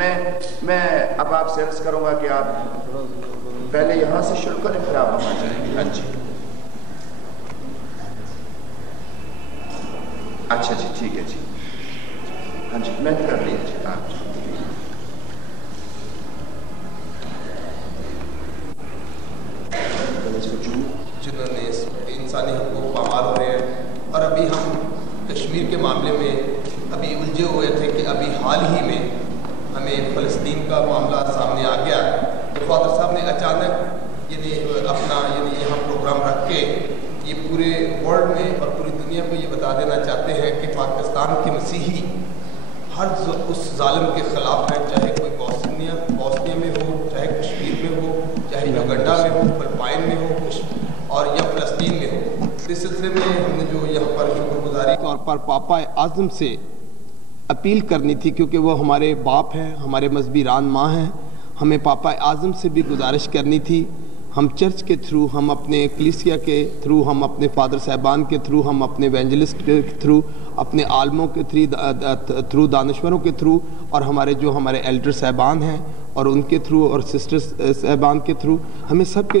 میں اب آپ سے عرض کروں گا کہ آپ پہلے یہاں سے شروع کریں پھر آپ وہاں جائیں. ہاں جی اچھا جی ٹھیک ہے جی. ہاں جی میں کر لیا جی. آپ جنہوں نے انسانی حقوق پامال ہو رہے ہیں. اور ابھی ہم کشمیر کے معاملے میں ابھی الجھے ہوئے تھے کہ ابھی حال ہی میں ہمیں فلسطین کا معاملہ سامنے آ گیا. تو فادر صاحب نے اچانک اپنا یہاں پروگرام رکھ کے یہ پورے ورلڈ میں اور پوری دنیا کو یہ بتا دینا چاہتے ہیں کہ پاکستان کے مسیحی ہر اس ظالم کے خلاف ہیں، چاہے کوئی بوسنیا میں ہو، چاہے کشمیر میں ہو، چاہے یوگنڈا میں ہو، فلپائن میں ہو اور یا فلسطین میں ہو. اس سلسلے میں ہم نے جو یہاں پر شکر گزاری طور پر پاپا اعظم سے اپیل کرنی تھی، کیونکہ وہ ہمارے باپ ہیں، ہمارے مذہبی رہنما ہیں. ہمیں پاپا اعظم سے بھی گزارش کرنی تھی. ہم چرچ کے تھرو، ہم اپنے کلیسیا کے تھرو، ہم اپنے فادر صاحبان کے تھرو، ہم اپنے ایونجلسٹ کے تھرو، اپنے عالموں کے تھرو، دانشوروں کے تھرو، اور ہمارے ایلڈر صاحبان ہیں اور ان کے تھرو، اور سسٹر صاحبان کے تھرو، ہمیں سب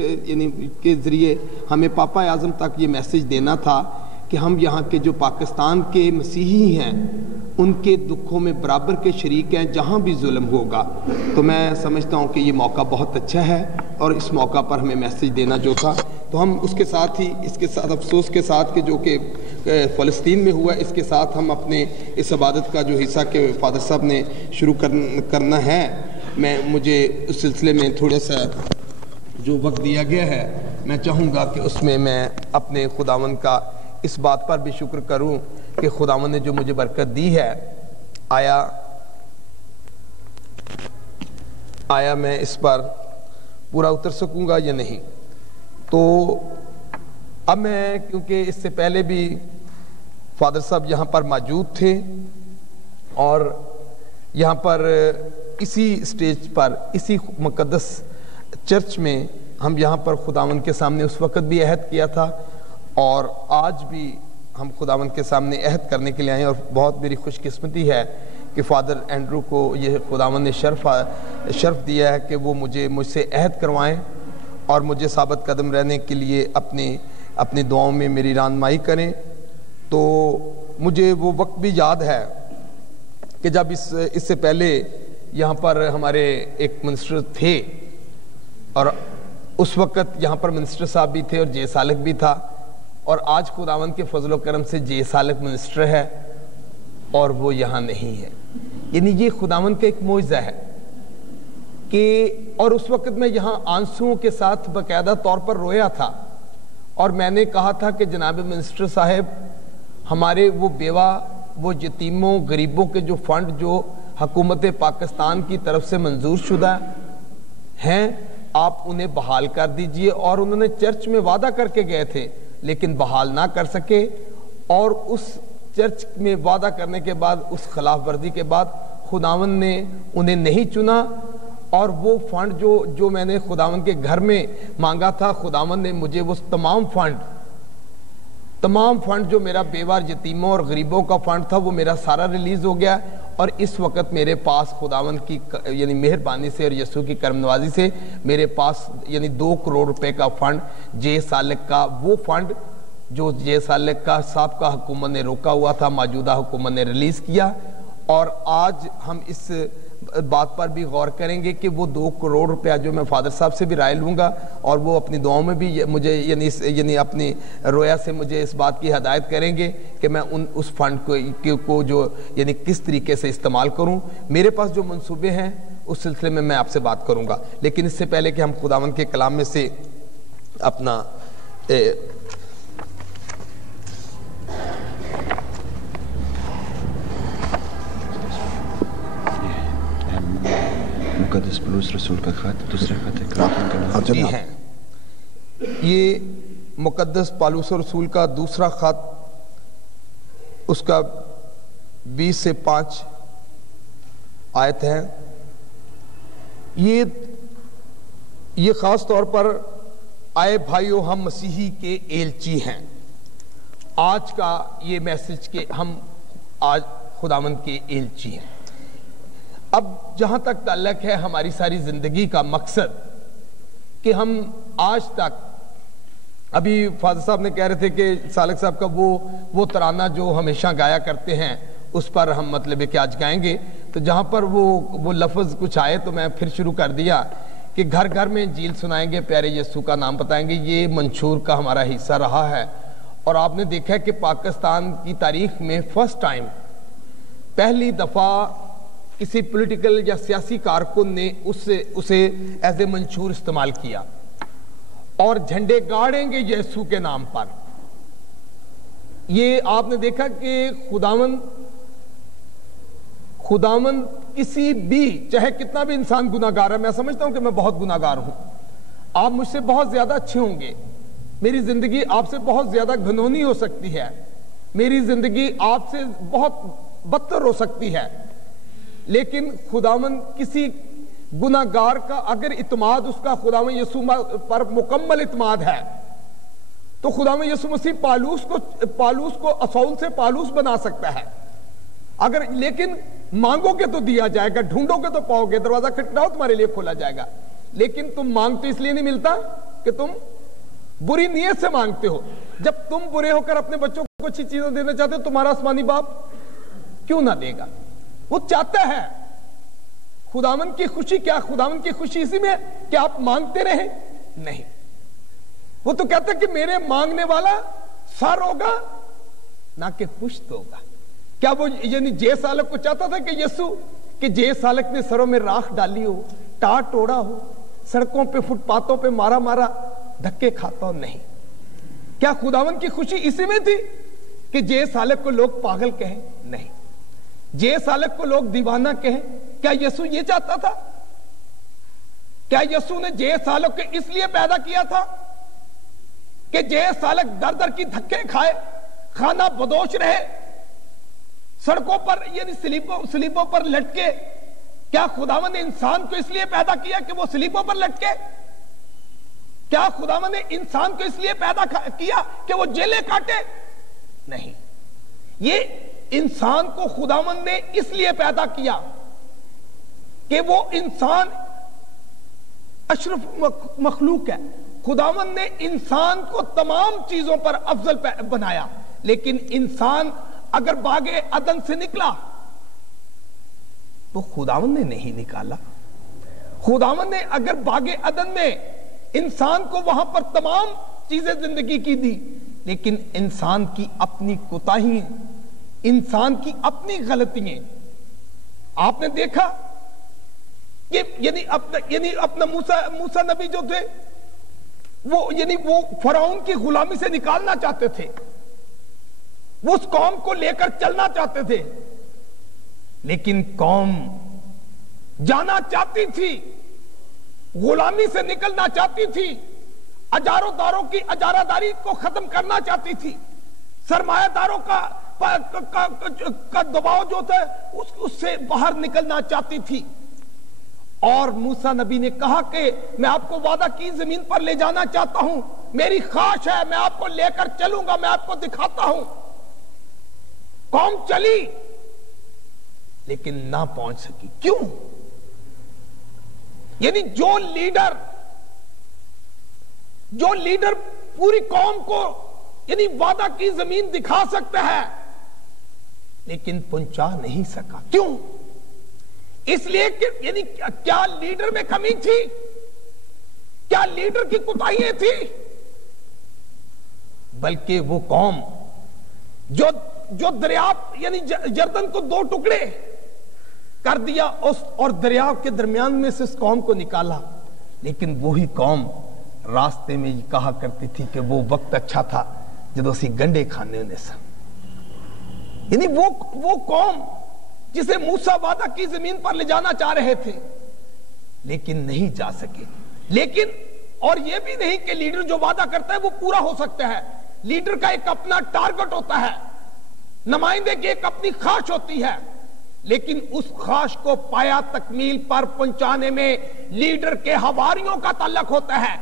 کے ذریعے ہمیں پاپا اعظم تک یہ میسیج دینا تھا کہ ہم یہاں کے جو پاکستان کے مسیحی ہیں ان کے دکھوں میں برابر کے شریک ہیں جہاں بھی ظلم ہوگا. تو میں سمجھتا ہوں کہ یہ موقع بہت اچھا ہے اور اس موقع پر ہمیں میسیج دینا جو تھا. تو ہم اس کے ساتھ افسوس کے ساتھ کہ جو کہ فلسطین میں ہوا، اس کے ساتھ ہم اپنے اس عبادت کا جو حصہ کہ فادر صاحب نے شروع کرنا ہے، مجھے اس سلسلے میں تھوڑا سا جو وقت دیا گیا ہے میں چاہوں گا کہ اس میں اپنے خداوند کا اس بات پر بھی شکر کروں کہ خداوند نے جو مجھے برکت دی ہے، آیا میں اس پر پورا اتر سکوں گا یا نہیں. تو اب میں، کیونکہ اس سے پہلے بھی فادر صاحب یہاں پر موجود تھے اور یہاں پر اسی سٹیج پر، اسی مقدس چرچ میں ہم یہاں پر خداوند کے سامنے اس وقت بھی عہد کیا تھا اور آج بھی ہم خداوند کے سامنے عہد کرنے کے لیے آئے. اور بہت میری خوش قسمتی ہے کہ فادر اینڈرو کو یہ خداوند نے شرف دیا ہے کہ وہ مجھ سے عہد کروائیں اور مجھے ثابت قدم رہنے کے لیے اپنی دعاؤں میں میری رہنمائی کریں. تو مجھے وہ وقت بھی یاد ہے کہ جب اس سے پہلے یہاں پر ہمارے ایک منسٹر تھے اور اس وقت یہاں پر منسٹر صاحب بھی تھے اور جے سالک بھی تھا، اور آج خداوند کے فضل و کرم سے جے سالک منسٹر ہے اور وہ یہاں نہیں ہے. یعنی یہ خداوند کا ایک معجزہ ہے کہ، اور اس وقت میں یہاں آنسوؤں کے ساتھ باقاعدہ طور پر رویا تھا اور میں نے کہا تھا کہ جناب منسٹر صاحب، ہمارے وہ بیوہ، وہ یتیموں، غریبوں کے جو فنڈ جو حکومت پاکستان کی طرف سے منظور شدہ ہیں، آپ انہیں بحال کر دیجئے. اور انہوں نے چرچ میں وعدہ کر کے گئے تھے لیکن بحال نہ کر سکے، اور اس چرچ میں وعدہ کرنے کے بعد، اس خلاف ورزی کے بعد خداوند نے انہیں نہیں چنا، اور وہ فنڈ جو میں نے خداوند کے گھر میں مانگا تھا، خداوند نے مجھے وہ تمام فنڈ جو میرا بیوہ، یتیموں اور غریبوں کا فنڈ تھا، وہ میرا سارا ریلیز ہو گیا. اور اس وقت میرے پاس خداوند کی یعنی مہربانی سے اور یسوع کی کرم نوازی سے میرے پاس 2 کروڑ روپے کا فنڈ، جے سالک کا وہ فنڈ جو جے سالک کا سابقہ حکومت نے روکا ہوا تھا، موجودہ حکومت نے ریلیز کیا. اور آج ہم اس بات پر بھی غور کریں گے کہ وہ 2 کروڑ روپیہ جو میں فادر صاحب سے بھی رائے لوں گا، اور وہ اپنی دعاؤں میں بھی مجھے یعنی اپنی رویا سے مجھے اس بات کی ہدایت کریں گے کہ میں اس فنڈ کو جو یعنی کس طریقے سے استعمال کروں. میرے پاس جو منصوبے ہیں اس سلسلے میں آپ سے بات کروں گا، لیکن اس سے پہلے کہ ہم خداوند کے کلام میں سے اپنا مقدس پولس رسول کا خط، دوسرا خط ہے. یہ مقدس پالوس رسول کا دوسرا خط، اس کا 20 سے 5 آیت ہے. یہ خاص طور پر آئے بھائیو، ہم مسیحی کے ایلچی ہیں. آج کا یہ میسج کہ ہم آج خداوند کے ایلچی ہیں. اب جہاں تک تعلق ہے ہماری ساری زندگی کا مقصد کہ ہم آج تک، ابھی فاضل صاحب نے کہہ رہے تھے کہ سالک صاحب کا وہ ترانہ جو ہمیشہ گایا کرتے ہیں اس پر ہم مطلب ہے کہ آج گائیں گے، تو جہاں پر وہ لفظ کچھ آئے تو میں پھر شروع کر دیا کہ گھر گھر میں انجیل سنائیں گے، پیارے یسوع کا نام بتائیں گے. یہ منشور کا ہمارا حصہ رہا ہے، اور آپ نے دیکھا ہے کہ پاکستان کی تاریخ میں فرسٹ ٹائم پہلی دفعہ کسی پولیٹیکل یا سیاسی کارکن نے اسے ایز اے منشور استعمال کیا، اور جھنڈے گاڑیں گے یسوع کے نام پر. یہ آپ نے دیکھا کہ خداوند کسی بھی، چاہے کتنا بھی انسان گناہگار ہے، میں سمجھتا ہوں کہ میں بہت گناہگار ہوں، آپ مجھ سے بہت زیادہ اچھے ہوں گے، میری زندگی آپ سے بہت زیادہ گھنونی ہو سکتی ہے، میری زندگی آپ سے بہت بدتر ہو سکتی ہے، لیکن خداوند کسی گناہگار کا اگر اعتماد اس کا خداوند یسوع پر مکمل اعتماد ہے تو خداوند یسوع مسیح پالوس کو اسول سے پالوس بنا سکتا ہے. لیکن مانگو گے تو دیا جائے گا، ڈھونڈو گے تو پاؤ گے، دروازہ کھٹکھٹاؤ تمہارے لیے کھولا جائے گا. لیکن تم مانگتے اس لیے نہیں ملتا کہ تم بری نیت سے مانگتے ہو. جب تم برے ہو کر اپنے بچوں کو اچھی چیزیں دینا چاہتے ہو، تمہارا آسمانی باپ کیوں نہ دے گا؟ وہ چاہتا ہے. خداوند کی خوشی کیا؟ خداوند کی خوشی اسی میں ہے کہ آپ مانگتے رہیں؟ نہیں، وہ تو کہتا ہے کہ میرے مانگنے والا سر ہوگا نہ کہ پشت ہوگا. کیا وہ یعنی جے سالک کو چاہتا تھا کہ یسوع کہ جے سالک نے سروں میں راکھ ڈالی ہو، ٹاٹ ٹوڑا ہو، سڑکوں پہ فٹ پاتھوں پہ مارا دھکے کھاتا ہو؟ نہیں. کیا خداوند کی خوشی اسی میں تھی کہ جے سالک کو لوگ پاگل کہیں؟ نہیں. جے سالک کو لوگ دیوانہ کہیں؟ کیا یسوع یہ چاہتا تھا؟ کیا یسوع نے جے سالک کو اس لیے پیدا کیا تھا کہ جے سالک در در کی دھکے کھائے، خانہ بدوش رہے، سڑکوں پر یعنی سلیبوں پر لٹکے؟ کیا خداوند نے انسان کو اس لیے پیدا کیا کہ وہ سلیبوں پر لٹکے؟ کیا خداوند نے انسان کو اس لیے پیدا کیا کہ وہ جیلیں کاٹے؟ نہیں. یہ انسان کو خداوند نے اس لیے پیدا کیا کہ وہ انسان اشرف مخلوق ہے. خداوند نے انسان کو تمام چیزوں پر افضل بنایا، لیکن انسان اگر باغ عدن سے نکلا تو خداوند نے نہیں نکالا. خداوند نے اگر باغ عدن میں انسان کو وہاں پر تمام چیزیں زندگی کی دی، لیکن انسان کی اپنی کوتاہیاں، انسان کی اپنی غلطیاں، آپ نے دیکھا کہ یعنی اپنا موسیٰ نبی جو تھے وہ فرعون کی غلامی سے نکالنا چاہتے تھے، وہ اس قوم کو لے کر چلنا چاہتے تھے، لیکن قوم جانا چاہتی تھی، غلامی سے نکلنا چاہتی تھی، اجاروں داروں کی اجارہ داری کو ختم کرنا چاہتی تھی، سرمایہ داروں کا دباؤ جو تھا اس سے باہر نکلنا چاہتی تھی. اور موسیٰ نبی نے کہا کہ میں آپ کو وعدہ کی زمین پر لے جانا چاہتا ہوں، میری خواہش ہے، میں آپ کو لے کر چلوں گا، میں آپ کو دکھاتا ہوں. قوم چلی لیکن نہ پہنچ سکی. کیوں؟ یعنی جو لیڈر پوری قوم کو یعنی وعدہ کی زمین دکھا سکتا ہے لیکن پہنچا نہیں سکا. کیوں؟ اس لیے کہ یعنی کیا لیڈر میں کمی تھی؟ کیا لیڈر کی کوتاہیاں تھی؟ بلکہ وہ قوم جو دریا یعنی جردن کو دو ٹکڑے کر دیا اور دریا کے درمیان میں سے اس قوم کو نکالا، لیکن وہی قوم راستے میں یہ کہا کرتی تھی کہ وہ وقت اچھا تھا جدو اسی گنڈے کھانے ہونے سا. یعنی وہ قوم جسے موسیٰ وعدہ کی زمین پر لے جانا چاہ رہے تھے لیکن نہیں جا سکے. لیکن اور یہ بھی نہیں کہ لیڈر جو وعدہ کرتا ہے وہ پورا ہو سکتا ہے. لیڈر کا ایک اپنا ٹارگٹ ہوتا ہے، نمائندے کی ایک اپنی خواہش ہوتی ہے، لیکن اس خواہش کو پایا تکمیل پر پہنچانے میں لیڈر کے حواریوں کا تعلق ہوتا ہے.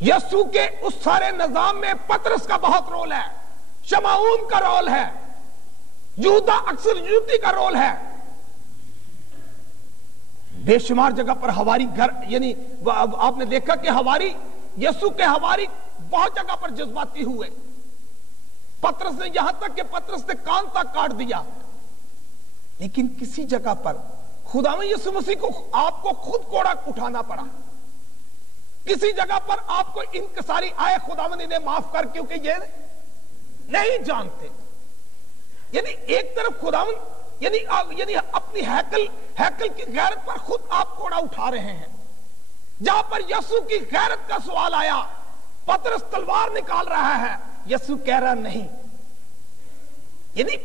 یسوع کے اس سارے نظام میں پطرس کا بہت رول ہے، شمعون کا رول ہے، یہودا اکثر یہودی کا رول ہے، بے شمار جگہ پر ہواری گھر، یعنی آپ نے دیکھا کہ ہواری، یسوع کے ہواری بہت جگہ پر جذباتی ہوئے. پطرس نے، یہاں تک کہ پطرس نے کان تک کاٹ دیا، لیکن کسی جگہ پر خداوند یسوع مسیح کو آپ کو خود کوڑا اٹھانا پڑا. کسی جگہ پر آپ کو انکساری آئے، خداوند انہیں معاف کر، کیونکہ یہ نہیں جانتے. یعنی ایک طرف خداوند یعنی اپنی ہیکل کی غیرت پر خود آپ کوڑا اٹھا رہے ہیں. جہاں پر یسوع کی غیرت کا سوال آیا، پطرس تلوار نکال رہا ہے، یسوع کہہ رہا نہیں. یعنی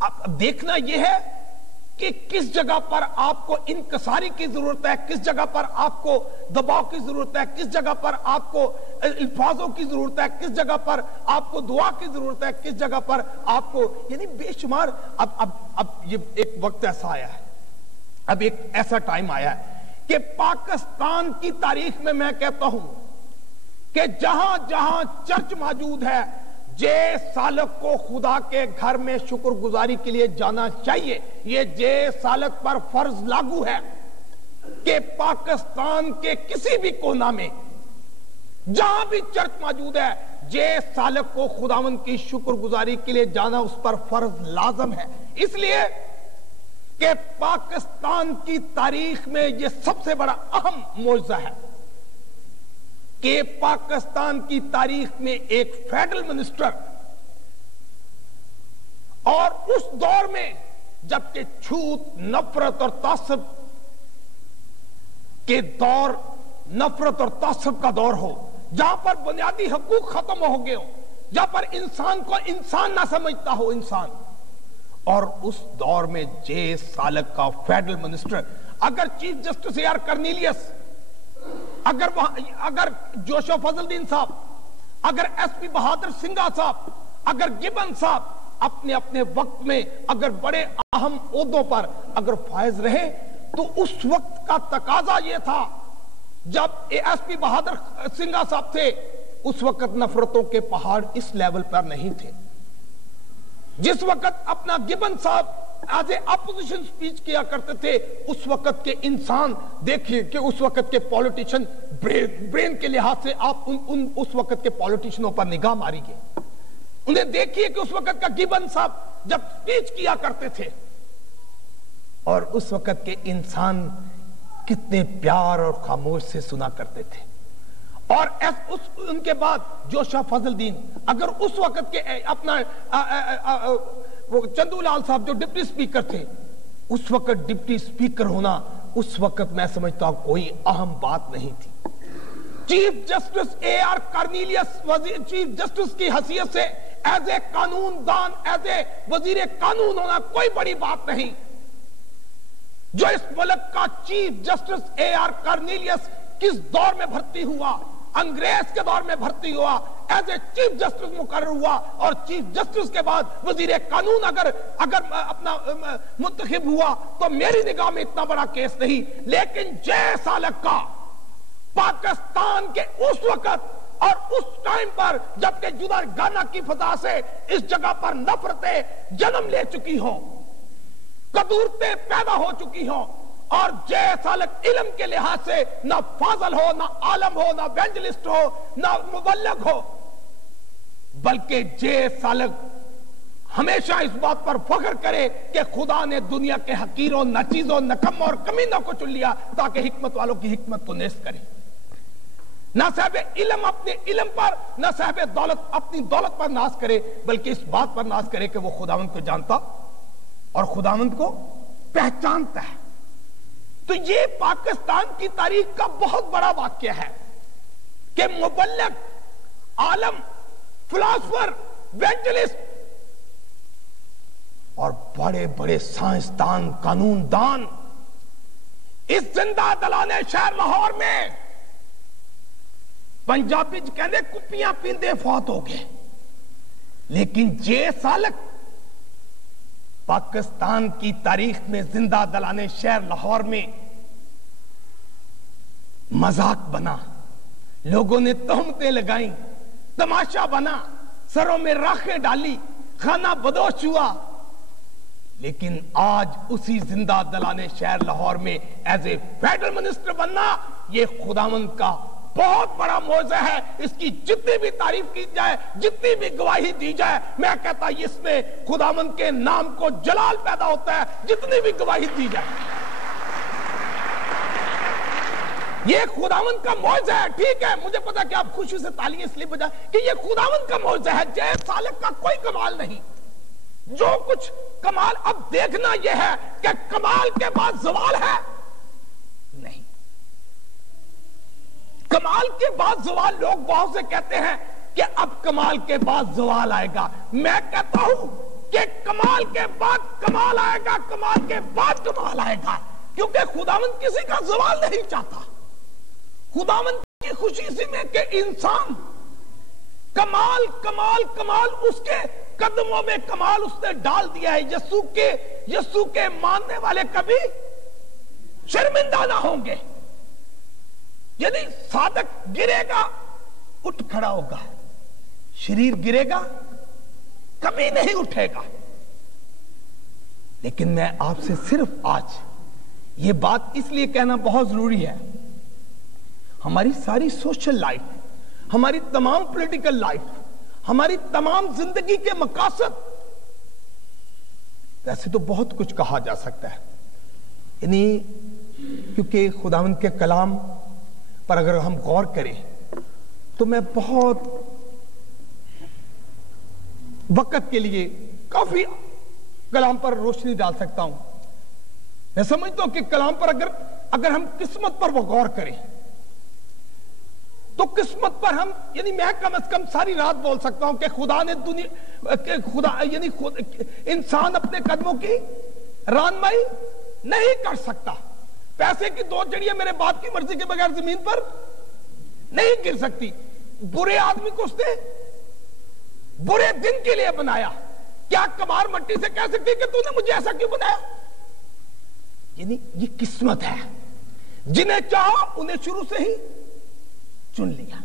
اب دیکھنا یہ ہے کہ کس جگہ پر آپ کو انکساری کی ضرورت ہے، کس جگہ پر آپ کو دباؤ کی ضرورت ہے، کس جگہ پر آپ کو الفاظوں کی ضرورت ہے، کس جگہ پر آپ کو دعا کی ضرورت ہے، کس جگہ پر آپ کو، یعنی بے شمار. اب یہ ایک وقت ایسا آیا ہے، اب ایک ایسا ٹائم آیا ہے کہ پاکستان کی تاریخ میں کہتا ہوں کہ جہاں جہاں چرچ موجود ہے، جے سالک کو خدا کے گھر میں شکر گزاری کے لیے جانا چاہیے. یہ جے سالک پر فرض لاگو ہے کہ پاکستان کے کسی بھی کونا میں جہاں بھی چرچ موجود ہے، جے سالک کو خداوند کی شکر گزاری کے لیے جانا اس پر فرض لازم ہے. اس لیے کہ پاکستان کی تاریخ میں یہ سب سے بڑا اہم معجزہ ہے کہ پاکستان کی تاریخ میں ایک فیڈرل منسٹر، اور اس دور میں جبکہ چھوت، نفرت اور تعصب کے دور، نفرت اور تعصب کا دور ہو، جہاں پر بنیادی حقوق ختم ہو گئے ہو، جہاں پر انسان کو انسان نہ سمجھتا ہو انسان، اور اس دور میں جے سالک کا فیڈرل منسٹر، اگر chief justice A R Cornelius, اگر جوشو فضل الدین صاحب، اگر ایس پی بہادر سنگھا صاحب، اگر گبن صاحب اپنے اپنے وقت میں اگر بڑے اہم عہدوں پر اگر فائز رہے، تو اس وقت کا تقاضا یہ تھا، جب ایس پی بہادر سنگھا صاحب تھے اس وقت نفرتوں کے پہاڑ اس لیول پر نہیں تھے. جس وقت اپنا گبن صاحب ایز اے اپوزیشن سپیچ کیا کرتے تھے، اس وقت کے انسان دیکھیے کہ اس وقت کے پولیٹیشن برین کے لحاظ سے آپ اس وقت کے پولیٹیشنوں پر نگاہ ماری گئے، انہیں دیکھیے کہ اس وقت کا گبن صاحب جب سپیچ کیا کرتے تھے، اور اس وقت کے انسان کتنے پیار اور خاموش سے سنا کرتے تھے. اور ان کے بعد جوشا فضل الدین، اگر اس وقت کے اپنا چندو لال صاحب جو ڈپٹی سپیکر تھے، اس وقت ڈپٹی سپیکر ہونا اس وقت میں سمجھتا ہوں کوئی اہم بات نہیں تھی. Chief justice A R Cornelius chief justice کی حیثیت سے ایز اے قانون دان، ایز اے وزیر قانون ہونا کوئی بڑی بات نہیں. جو اس ملک کا chief justice A R Cornelius کس دور میں بھرتی ہوا، انگریز کے دور میں بھرتی ہوا، ایز اے چیف جسٹس مقرر ہوا، اور چیف جسٹس کے بعد وزیر قانون اگر اپنا منتخب ہوا، تو میری نگاہ میں اتنا بڑا کیس نہیں. لیکن جے سالک کا پاکستان کے اس وقت اور اس ٹائم پر جبکہ جدا گانا کی فضا سے اس جگہ پر نفرتیں جنم لے چکی ہوں، قدورتیں پیدا ہو چکی ہوں، اور جے سالک علم کے لحاظ سے نہ فاضل ہو، نہ عالم ہو، نہ وینجلسٹ ہو، نہ مبلغ ہو، بلکہ جے سالک ہمیشہ اس بات پر فخر کرے کہ خدا نے دنیا کے حقیروں، ناچیزوں، نکموں اور کمینوں کو چن لیا تاکہ حکمت والوں کی حکمت کو نیست کرے. نہ صاحب علم اپنے علم پر، نہ صاحب دولت اپنی دولت پر ناز کرے، بلکہ اس بات پر ناز کرے کہ وہ خداوند کو جانتا اور خداوند کو پہچانتا ہے. تو یہ پاکستان کی تاریخ کا بہت بڑا واقعہ ہے کہ مبلغ، عالم، فلاسفر، وینجلسٹ اور بڑے بڑے سائنسدان، قانون دان اس زندہ دلانے شہر لاہور میں، پنجابی کہنے کپیاں پیندے فوت ہو گئے، لیکن جے سالک پاکستان کی تاریخ میں زندہ دلانے شہر لاہور میں مذاق بنا، لوگوں نے تہمتیں لگائیں، تماشا بنا، سروں میں راکھیں ڈالی، کھانا بدوش ہوا، لیکن آج اسی زندہ دلانے شہر لاہور میں ایز اے فیڈرل منسٹر بننا یہ خداوند کا بہت بڑا معجزہ ہے. اس کی جتنی بھی تعریف کی جائے, جتنی بھی گواہی دی جائے, میں کہتا اس میں خداوند کے نام کو جلال پیدا ہوتا ہے جتنی بھی گواہی دی جائے. یہ خداوند کا معجزہ ہے. ٹھیک ہے, مجھے پتا کہ آپ خوشی سے تالیاں اس لیے بجائے کہ یہ خداوند کا معجزہ ہے. جے سالک کا کوئی کمال نہیں. جو کچھ کمال اب دیکھنا یہ ہے کہ کمال کے بعد زوال ہے نہیں. کمال کے بعد زوال, لوگ بہت سے کہتے ہیں کہ اب کمال کے بعد زوال آئے گا. میں کہتا ہوں کہ کمال کے بعد کمال آئے گا, کمال کے بعد کمال آئے گا, کیونکہ خداوند کسی کا زوال نہیں چاہتا. خداوند کی خوشی اسی میں کہ انسان کمال کمال کمال اس کے قدموں میں کمال اس نے ڈال دیا ہے. یسوع کے ماننے والے کبھی شرمندہ نہ ہوں گے. یعنی صادق گرے گا اٹھ کھڑا ہوگا, شریر گرے گا کبھی نہیں اٹھے گا. لیکن میں آپ سے صرف آج یہ بات اس لیے کہنا بہت ضروری ہے, ہماری ساری سوشل لائف, ہماری تمام پولیٹیکل لائف, ہماری تمام زندگی کے مقاصد, ویسے تو بہت کچھ کہا جا سکتا ہے, یعنی کیونکہ خداوند کے کلام پر اگر ہم غور کریں تو میں بہت وقت کے لیے کافی کلام پر روشنی ڈال سکتا ہوں. میں سمجھتا ہوں کہ کلام پر اگر ہم قسمت پر غور کریں تو قسمت پر ہم, یعنی میں کم از کم ساری رات بول سکتا ہوں کہ خدا نے یعنی انسان اپنے قدموں کی رہنمائی نہیں کر سکتا. پیسے کی 2 چڑیاں میرے باپ کی مرضی کے بغیر زمین پر نہیں گر سکتی. برے آدمی کو اس نے برے دن کے لیے بنایا. کیا کمار مٹی سے کہہ سکتی کہ تو نے مجھے ایسا کیوں بنایا؟ یعنی یہ قسمت ہے. جنہیں چاہو انہیں شروع سے ہی چن لیا.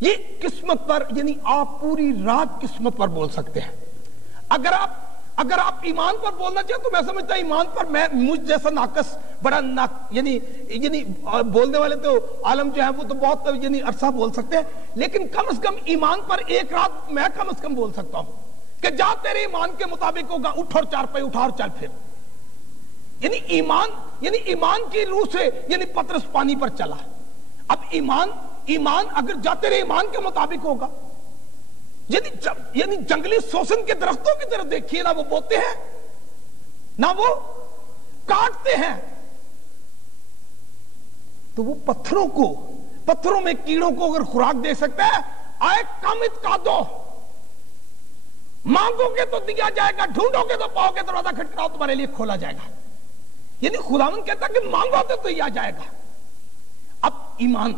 یہ قسمت پر, یعنی آپ پوری رات قسمت پر بول سکتے ہیں. اگر آپ ایمان پر بولنا چاہیں تو میں سمجھتا ہوں ایمان پر مجھ جیسا ناقص بڑا یعنی بولنے والے تو عالم جو ہے وہ تو بہت یعنی عرصہ بول سکتے ہیں, لیکن کم از کم ایمان پر ایک رات میں کم از کم بول سکتا ہوں کہ جا تیرے ایمان کے مطابق ہوگا, اٹھ اور چار پہ اٹھا اور چل پھر. یعنی ایمان کی روح سے یعنی پترس پانی پر چلا. اب ایمان اگر جا تیرے ایمان کے مطابق ہوگا, یعنی جنگلی سوسن کے درختوں کی طرف دیکھیے, نہ وہ بوتے ہیں نہ وہ کاٹتے ہیں, تو وہ پتھروں میں کیڑوں کو اگر خوراک دے سکتا ہے, آئے کامت کا دو, مانگو گے تو دیا جائے گا, ڈھونڈو گے تو پاؤ گے, دروازہ کھٹکھٹاؤ تمہارے لیے کھولا جائے گا. یعنی خداوند کہتا ہے کہ مانگو تو دیا جائے گا. اب ایمان,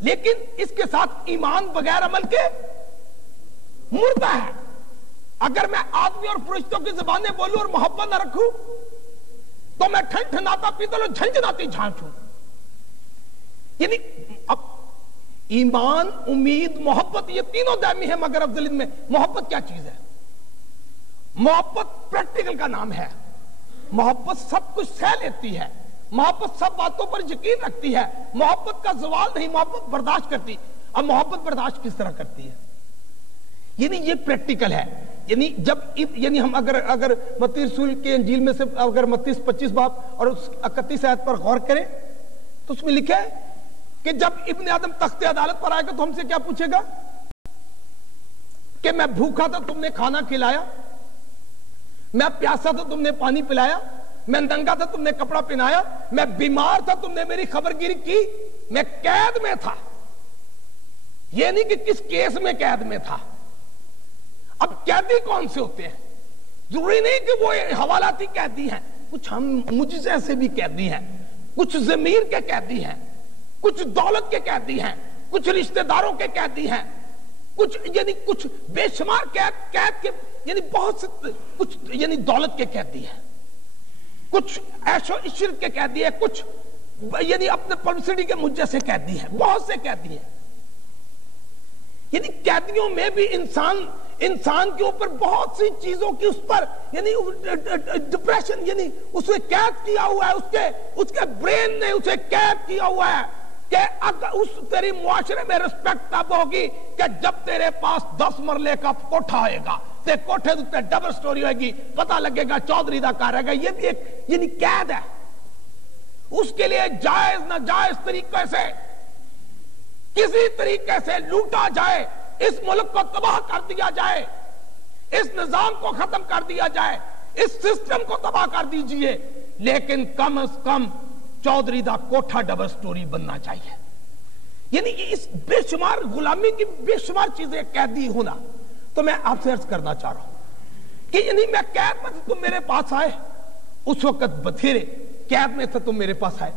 لیکن اس کے ساتھ ایمان بغیر عمل کے مردہ ہے. اگر میں آدمی اور فرشتوں کی زبانیں بولوں اور محبت نہ رکھوں تو میں ٹھنٹھناتا پیتل اور جھنجھناتی جھانچ ہوں. یعنی اب ایمان, امید, محبت, یہ تینوں دائمی ہیں, مگر افضل ان میں محبت کیا چیز ہے؟ محبت پریکٹیکل کا نام ہے. محبت سب کچھ سہ لیتی ہے, محبت سب باتوں پر یقین رکھتی ہے, محبت کا زوال نہیں, محبت برداشت کرتی. اب محبت برداشت کس طرح کرتی ہے؟ یعنی یہ پریکٹیکل ہے. یعنی ہم اگر متی رسول کے انجیل میں سے اگر 25 باب اور 31 آیت پر غور کریں تو اس میں لکھا ہے کہ جب ابن آدم تخت عدالت پر آئے گا تو ہم سے کیا پوچھے گا کہ میں بھوکا تھا تم نے کھانا کھلایا, میں پیاسا تھا تم نے پانی پلایا, میں ننگا تھا تم نے کپڑا پہنایا, میں بیمار تھا تم نے میری خبر گیری کی, میں قید میں تھا. یہ نہیں کہ کس کیس میں قید میں تھا. اب قیدی کون سے ہوتے ہیں؟ ضروری نہیں کہ وہ حوالات قیدی ہیں, کچھ ہم مجھ جیسے بھی قیدی ہیں, کچھ ضمیر کے قیدی ہیں, کچھ دولت کے قیدی ہیں, کچھ رشتہ داروں کے قیدی ہیں, کچھ بے شمار قید کے یعنی بہت سے کچھ یعنی دولت کے قیدی ہیں, کچھ عیش و عشرت کے قیدی ہیں, کچھ یعنی اپنے پبلسٹی کے مجھ جیسے قیدی ہیں, بہت سے قیدی ہیں. یعنی قیدیوں میں بھی انسان کے اوپر بہت سی چیزوں کی اس پر یعنی ڈپریشن یعنی اسے قید کیا ہوا ہے، اس کے برین نے اسے قید کیا ہوا ہے کہ اگر اس تیری معاشرے میں رسپیکٹ تب ہوگی کہ جب تیرے پاس 10 مرلے کا کوٹھا آئے گا، تے کوٹھے تے ڈبل سٹوری ہوئے گی، پتہ لگے گا چودھری دا کار ہے گا. یہ بھی ایک یعنی قید ہے. اس کے لیے جائز ناجائز طریقے سے کسی طریقے سے لوٹا جائے، اس ملک کو تباہ کر دیا جائے، اس نظام کو ختم کر دیا جائے، اس سسٹم کو تباہ کر دیجئے، لیکن کم از کم چودھری دا کوٹھا ڈبل سٹوری بننا چاہیے. یعنی اس بے شمار غلامی کی بے شمار چیزیں قیدی ہونا. تو میں آپ سے عرض کرنا چاہ رہا ہوں کہ یعنی میں قید میں تم میرے پاس آئے، اس وقت بتھیرے قید میں تم میرے پاس آئے،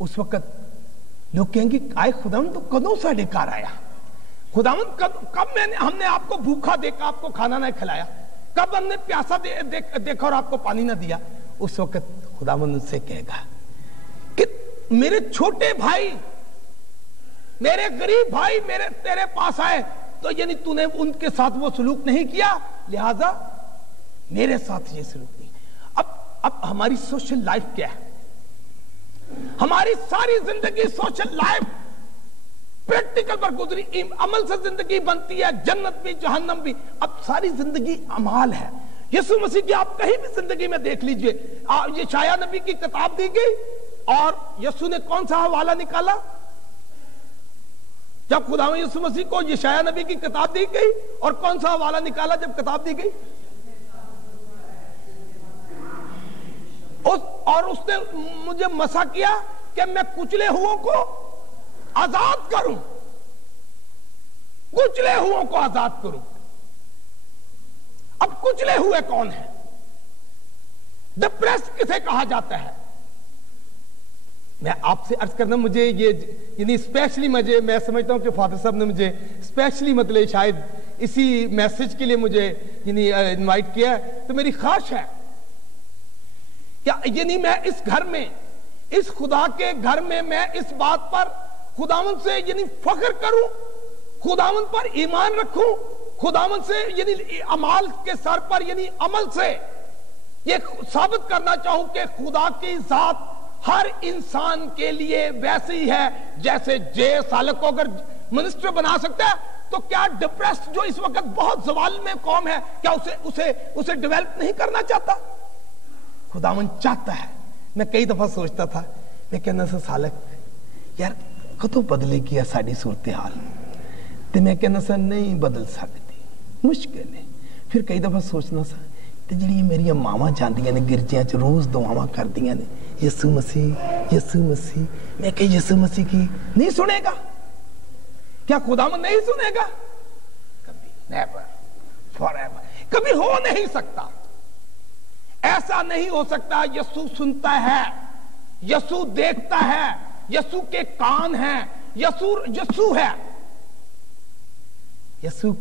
اس وقت لوگ کہیں گے آئے خداوند تو کدوں ساڈے گھر آیا، خداوند کب ہم نے آپ کو بھوکا دیکھا، آپ کو کھانا نہ کھلایا، کب ہم نے پیاسا دیکھا اور آپ کو پانی نہ دیا. اس وقت خداوند ان سے کہے گا کہ میرے چھوٹے بھائی، میرے غریب بھائی میرے تیرے پاس آئے تو یعنی تو نے ان کے ساتھ وہ سلوک نہیں کیا، لہذا میرے ساتھ یہ سلوک نہیں. اب ہماری سوشل لائف کیا ہے؟ ہماری ساری زندگی سوشل لائف پریکٹیکل پر گزری، عمل سے زندگی بنتی ہے، جنت بھی جہنم بھی. اب ساری زندگی عمال ہے. یسوع مسیح کی آپ کہیں بھی زندگی میں دیکھ لیجئے، یہ یشعیاء نبی کی کتاب دی گئی اور یسوع نے کون سا حوالہ نکالا؟ جب خداوند یسوع مسیح کو یشعیاء نبی کی کتاب دی گئی اور کون سا حوالہ نکالا جب کتاب دی گئی؟ اور اس نے مجھے مسا کیا کہ میں کچلے ہوں کو آزاد کروں، کچلے ہوں کو آزاد کروں. اب کچلے ہوئے کون ہیں؟ ڈپریس کسے کہا جاتا ہے؟ میں آپ سے عرض کرنا، مجھے یہ یعنی اسپیشلی میں سمجھتا ہوں کہ فادر صاحب نے مجھے اسپیشلی مطلب شاید اسی میسج کے لیے مجھے یعنی انوائٹ کیا ہے. تو میری خواہش ہے کہ یعنی میں اس گھر میں، اس خدا کے گھر میں اس بات پر خداوند سے یعنی فخر کروں، خداوند پر ایمان رکھوں، خداوند سے یعنی اعمال کے سر پر یعنی عمل سے یہ ثابت کرنا چاہوں کہ خدا کی ذات ہر انسان کے لیے ویسی ہے جیسے جے سالک کو اگر منسٹر بنا سکتا ہے تو کیا ڈپریس جو اس وقت بہت زوال میں قوم ہے کیا اسے ڈیولپ نہیں کرنا چاہتا؟ خداوند چاہتا ہے. میں کئی دفعہ سوچتا تھا، میں کہنا سا سالک یار کتوں بدلے گیا ساری صورتحال، تو میں کہنا سا نہیں بدل سکتی، مشکل ہے. پھر کئی دفعہ سوچنا سا تے جڑی میری ماواں جاندیاں نے گرجیاں چ روز دعاواں کردیاں نے یسوع مسیح یسوع مسیح، میں کہ یسوع مسیح کی نہیں سنے گا؟ کیا خداوند نہیں سنے گا؟ کبھی نیور فار ایور کبھی ہو نہیں سکتا. ایسا نہیں ہو سکتا. یسوع سنتا ہے، یسوع دیکھتا ہے، یسوع کے کان ہیں، یسوع ہے. یسوع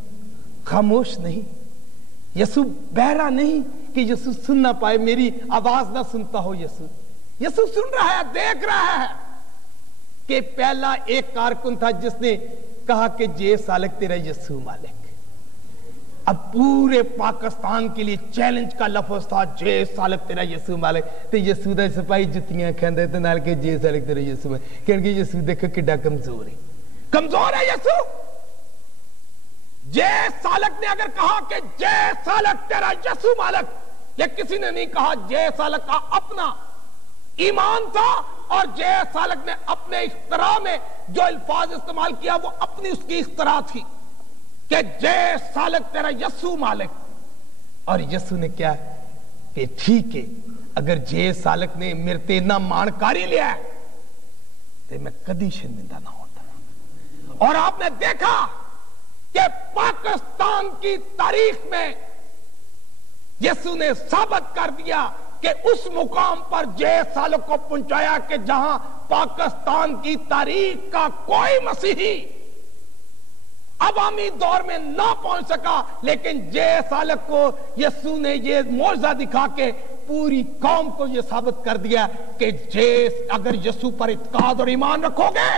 خاموش نہیں، یسوع بہرا نہیں کہ یسوع سن نہ پائے، میری آواز نہ سنتا ہو. یسوع سن رہا ہے، دیکھ رہا ہے. کہ پہلا ایک کارکن تھا جس نے کہا کہ جے سالک تیرا یسوع مالک. اب پورے پاکستان کے لیے چیلنج کا لفظ تھا جے سالک تیرا یسوع مالک. تے یسوع دا سپاہی جتیاں کھیندا تے نال کہ جے سالک تیرا یسوع مالک. کہن گے یسوع دیکھو کڈا کمزور ہے، کمزور ہے یسوع. جے سالک نے اگر کہا کہ جے سالک تیرا یسوع مالک، یہ کسی نے نہیں کہا. جے سالک کا اپنا ایمان تھا اور جے سالک نے اپنے اختراع میں جو الفاظ استعمال کیا وہ اپنی اس کی اختراع تھی کہ جے سالک تیرا یسوع مالک. اور یسوع نے کیا کہ ٹھیک ہے اگر جے سالک نے میرے تے نہ مانکاری لیا ہے تو میں کدی شرمندہ نہ ہوتا. اور آپ نے دیکھا کہ پاکستان کی تاریخ میں یسوع نے ثابت کر دیا کہ اس مقام پر جے سالک کو پہنچایا کہ جہاں پاکستان کی تاریخ کا کوئی مسیحی عوامی دور میں نہ پہنچ سکا. لیکن جے سالک کو یسوع نے یہ معجزہ دکھا کے پوری قوم کو یہ ثابت کر دیا کہ اگر یسوع پر اعتقاد اور ایمان رکھو گے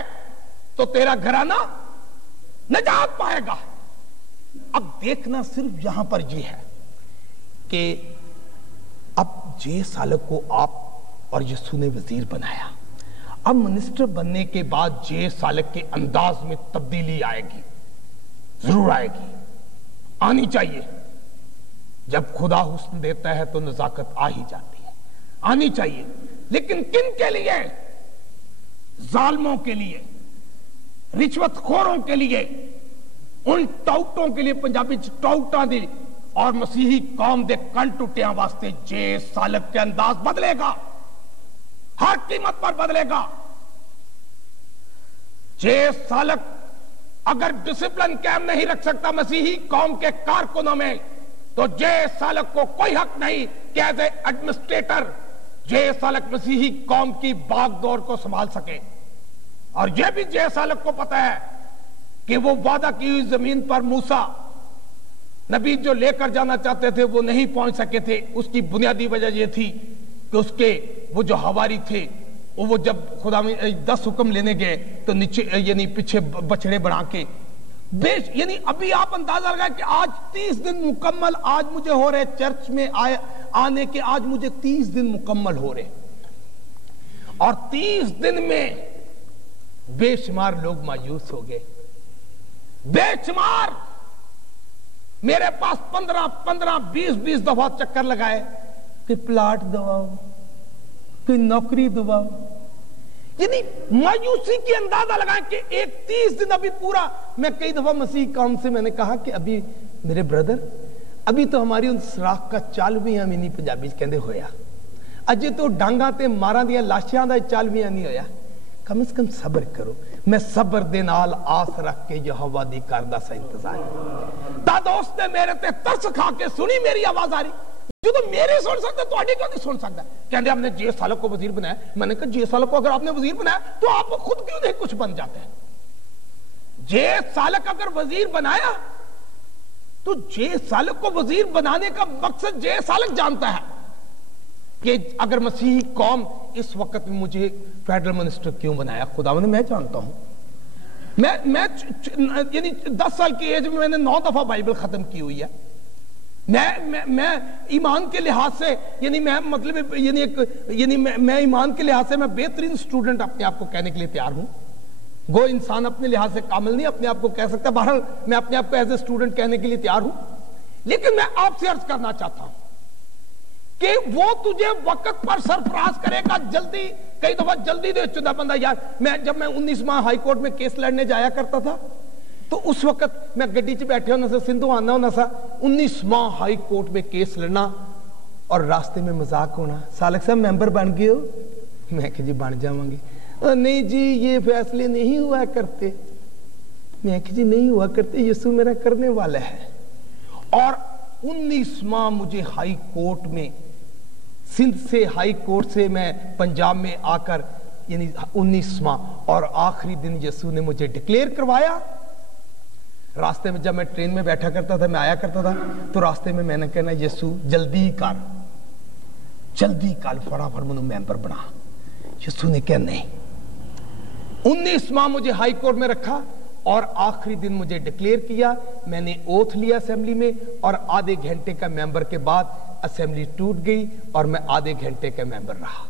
تو تیرا گھرانہ نجات پائے گا. اب دیکھنا صرف یہاں پر یہ ہے کہ اب جے سالک کو آپ اور یسوع نے وزیر بنایا. اب منسٹر بننے کے بعد جے سالک کے انداز میں تبدیلی آئے گی, ضرور آئے گی, آنی چاہیے. جب خدا حسن دیتا ہے تو نزاکت آ ہی جاتی ہے, آنی چاہیے. لیکن کن کے لیے؟ ظالموں کے لیے, رشوت خوروں کے لیے, ان ٹاؤٹوں کے لیے, پنجابی ٹاؤٹاں دی, اور مسیحی قوم دے کن ٹوٹیاں واسطے جے سالک کے انداز بدلے گا, ہر قیمت پر بدلے گا. جے سالک اگر ڈسپلن قائم نہیں رکھ سکتا مسیحی قوم کے کارکنوں میں, تو جے سالک کو کوئی حق نہیں کہ ایز اے ایڈمنسٹریٹر جے سالک مسیحی قوم کی باغ دور کو سنبھال سکے. اور یہ بھی جے سالک کو پتا ہے کہ وہ وعدہ کی ہوئی زمین پر موسیٰ نبی جو لے کر جانا چاہتے تھے وہ نہیں پہنچ سکے تھے. اس کی بنیادی وجہ یہ تھی کہ اس کے وہ جو حواری تھے وہ جب خدا میں 10 حکم لینے گئے تو نیچے یعنی پیچھے بچڑے بنا کے یعنی ابھی آپ اندازہ لگائیں کہ آج 30 دن مکمل آج مجھے ہو رہے چرچ میں آنے کے, آج مجھے 30 دن مکمل ہو رہے, اور 30 دن میں بے شمار لوگ مایوس ہو گئے, بے شمار. میرے پاس 15-20 دفعہ چکر لگائے کہ پلاٹ دواؤ, کہ نوکری دواؤ. یعنی مایوسی کی اندازہ لگائیں کہ ایک 30 دن ابھی پورا. میں کئی دفعہ مسیح قوم سے میں نے کہا کہ ابھی میرے بردر ابھی تو ہماری ان سراخ کا چال بھی ہمیں نہیں پنجابی کہندے ہویا, اجے تو ڈانگاں تے ماراں دیاں لاشیاں دا چال بھی نہیں ہویا. کم از کم صبر کرو. میں صبر دے نال آس رکھ کے یہوہ دی کردا سا انتظار. تا دوست نے میرے تے ترس کھا کے سنی میری آواز آ رہی, جو تو میری سن سکتا تو آڈی کیوں نہیں سن سکتا. کہنے ہم نے جے سالک کو وزیر بنایا. میں نے کہا جے سالک کو اگر آپ نے وزیر بنایا تو آپ خود کیوں نہیں کچھ بن جاتے ہیں. جے سالک اگر وزیر بنایا تو جے سالک کو وزیر بنانے کا مقصد جے سالک جانتا ہے کہ اگر مسیحی قوم اس وقت میں مجھے فیڈرل منسٹر کیوں بنایا. خداوند میں جانتا ہوں, میں یعنی 10 سال کی ایج میں نے 9 دفعہ بائبل ختم کی ہوئی ہے. میں ایمان کے لحاظ سے یعنی میں مطلب یعنی میں ایمان کے لحاظ سے میں بہترین سٹوڈنٹ اپنے آپ کو کہنے کے لیے تیار ہوں. گو انسان اپنے لحاظ سے کامل نہیں اپنے آپ کو کہہ سکتا, بہرحال میں اپنے آپ کو ایز اے سٹوڈنٹ کہنے کے لیے تیار ہوں. لیکن میں آپ سے عرض کرنا چاہتا ہوں کہ وہ تجھے وقت پر سرفراز کرے گا جلدی. کئی دفعہ جلدی دے چندہ بندہ. یار جب میں 19 ماہ ہائی کورٹ میں کیس لڑنے جایا کرتا تھا تو اس وقت میں گڈی چ بیٹھے ہونا سا, سندھو آنا ہونا سا, 19 ماہ ہائی کورٹ میں کیس لڑنا, اور راستے میں مذاق ہونا, سالک صاحب ممبر بن گئے ہو. میں کہ جی بن جاواں گے. نہیں جی یہ فیصلے نہیں ہوا کرتے. میں کہ جی نہیں ہوا کرتے, یسوع میرا کرنے والا ہے. اور 19 ماہ مجھے ہائی کورٹ میں, سندھ سے ہائی کورٹ سے میں پنجاب میں آ کر یعنی 19 ماہ, اور آخری دن یسوع نے مجھے ڈکلیئر کروایا. راستے میں جب میں ٹرین میں بیٹھا کرتا تھا, میں آیا کرتا تھا, تو راستے میں میں نے کہنا یسوع جلدی کر فٹافٹ منو ممبر بنا. یسوع نے کہا نہیں. 19 ماہ مجھے ہائی کورٹ میں رکھا اور آخری دن مجھے ڈکلیئر کیا. میں نے اوتھ لیا اسمبلی میں, اور آدھے گھنٹے کا ممبر کے بعد اسمبلی ٹوٹ گئی اور میں آدھے گھنٹے کا ممبر رہا.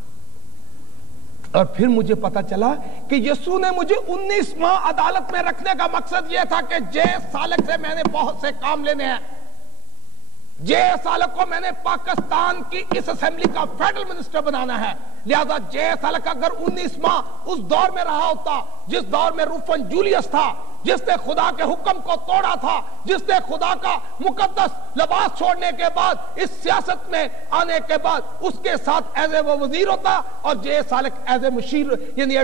اور پھر مجھے پتا چلا کہ یسوع نے مجھے 19 ماہ عدالت میں رکھنے کا مقصد یہ تھا کہ جے سالک سے میں نے بہت سے کام لینے ہیں. جے سالک کو میں نے پاکستان کی اس اسمبلی کا فیڈرل منسٹر بنانا ہے. لہذا جے سالک اگر 19 ماہ اس دور میں رہا ہوتا جس دور میں روفن جولیس تھا, جس نے خدا کے حکم کو توڑا تھا, جس نے خدا کا مقدس لباس چھوڑنے کے بعد اس سیاست میں آنے کے بعد اس کے ساتھ ایز اے وہ وزیر ہوتا, اور جے سالک ایز اے مشیر یعنی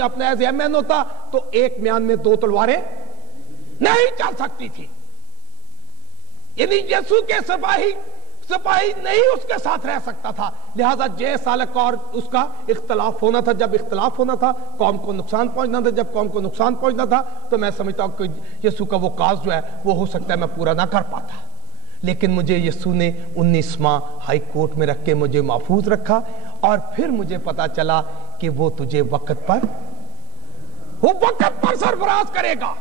اپنا ایز اے ایم این ہوتا, تو ایک میان میں 2 تلواریں نہیں چل سکتی تھی. یعنی یسوع کے سپاہی نہیں اس کے ساتھ رہ سکتا تھا. لہذا جے سالک اور اس کا اختلاف ہونا تھا. جب اختلاف ہونا تھا قوم کو نقصان پہنچنا تھا. جب قوم کو نقصان پہنچنا تھا تو میں سمجھتا ہوں کہ یسوع کا وہ کاز جو ہے وہ ہو سکتا ہے میں پورا نہ کر پاتا. لیکن مجھے یسوع نے 19 ماہ ہائی کورٹ میں رکھ کے مجھے محفوظ رکھا, اور پھر مجھے پتا چلا کہ وہ تجھے وقت پر سرفراز کرے گا.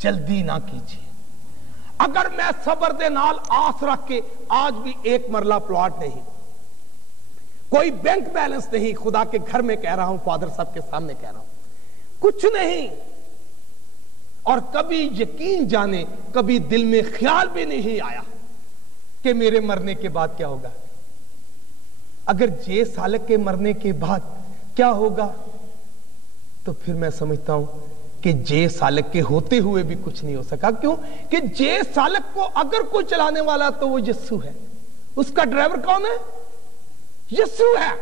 جلدی نہ کیجیے, اگر میں صبر دے نال آس رکھ کے آج بھی ایک مرلہ پلاٹ نہیں, کوئی بینک بیلنس نہیں, خدا کے گھر میں کہہ رہا ہوں, فادر صاحب کے سامنے کہہ رہا ہوں, کچھ نہیں, اور کبھی یقین جانے کبھی دل میں خیال بھی نہیں آیا کہ میرے مرنے کے بعد کیا ہوگا. اگر جے سالک کے مرنے کے بعد کیا ہوگا تو پھر میں سمجھتا ہوں کہ جے سالک کے ہوتے ہوئے بھی کچھ نہیں ہو سکا. کیوں کہ جے سالک کو اگر کوئی چلانے والا تو وہ یسوع ہے, اس کا ڈرائیور کون ہے؟ یسوع ہے.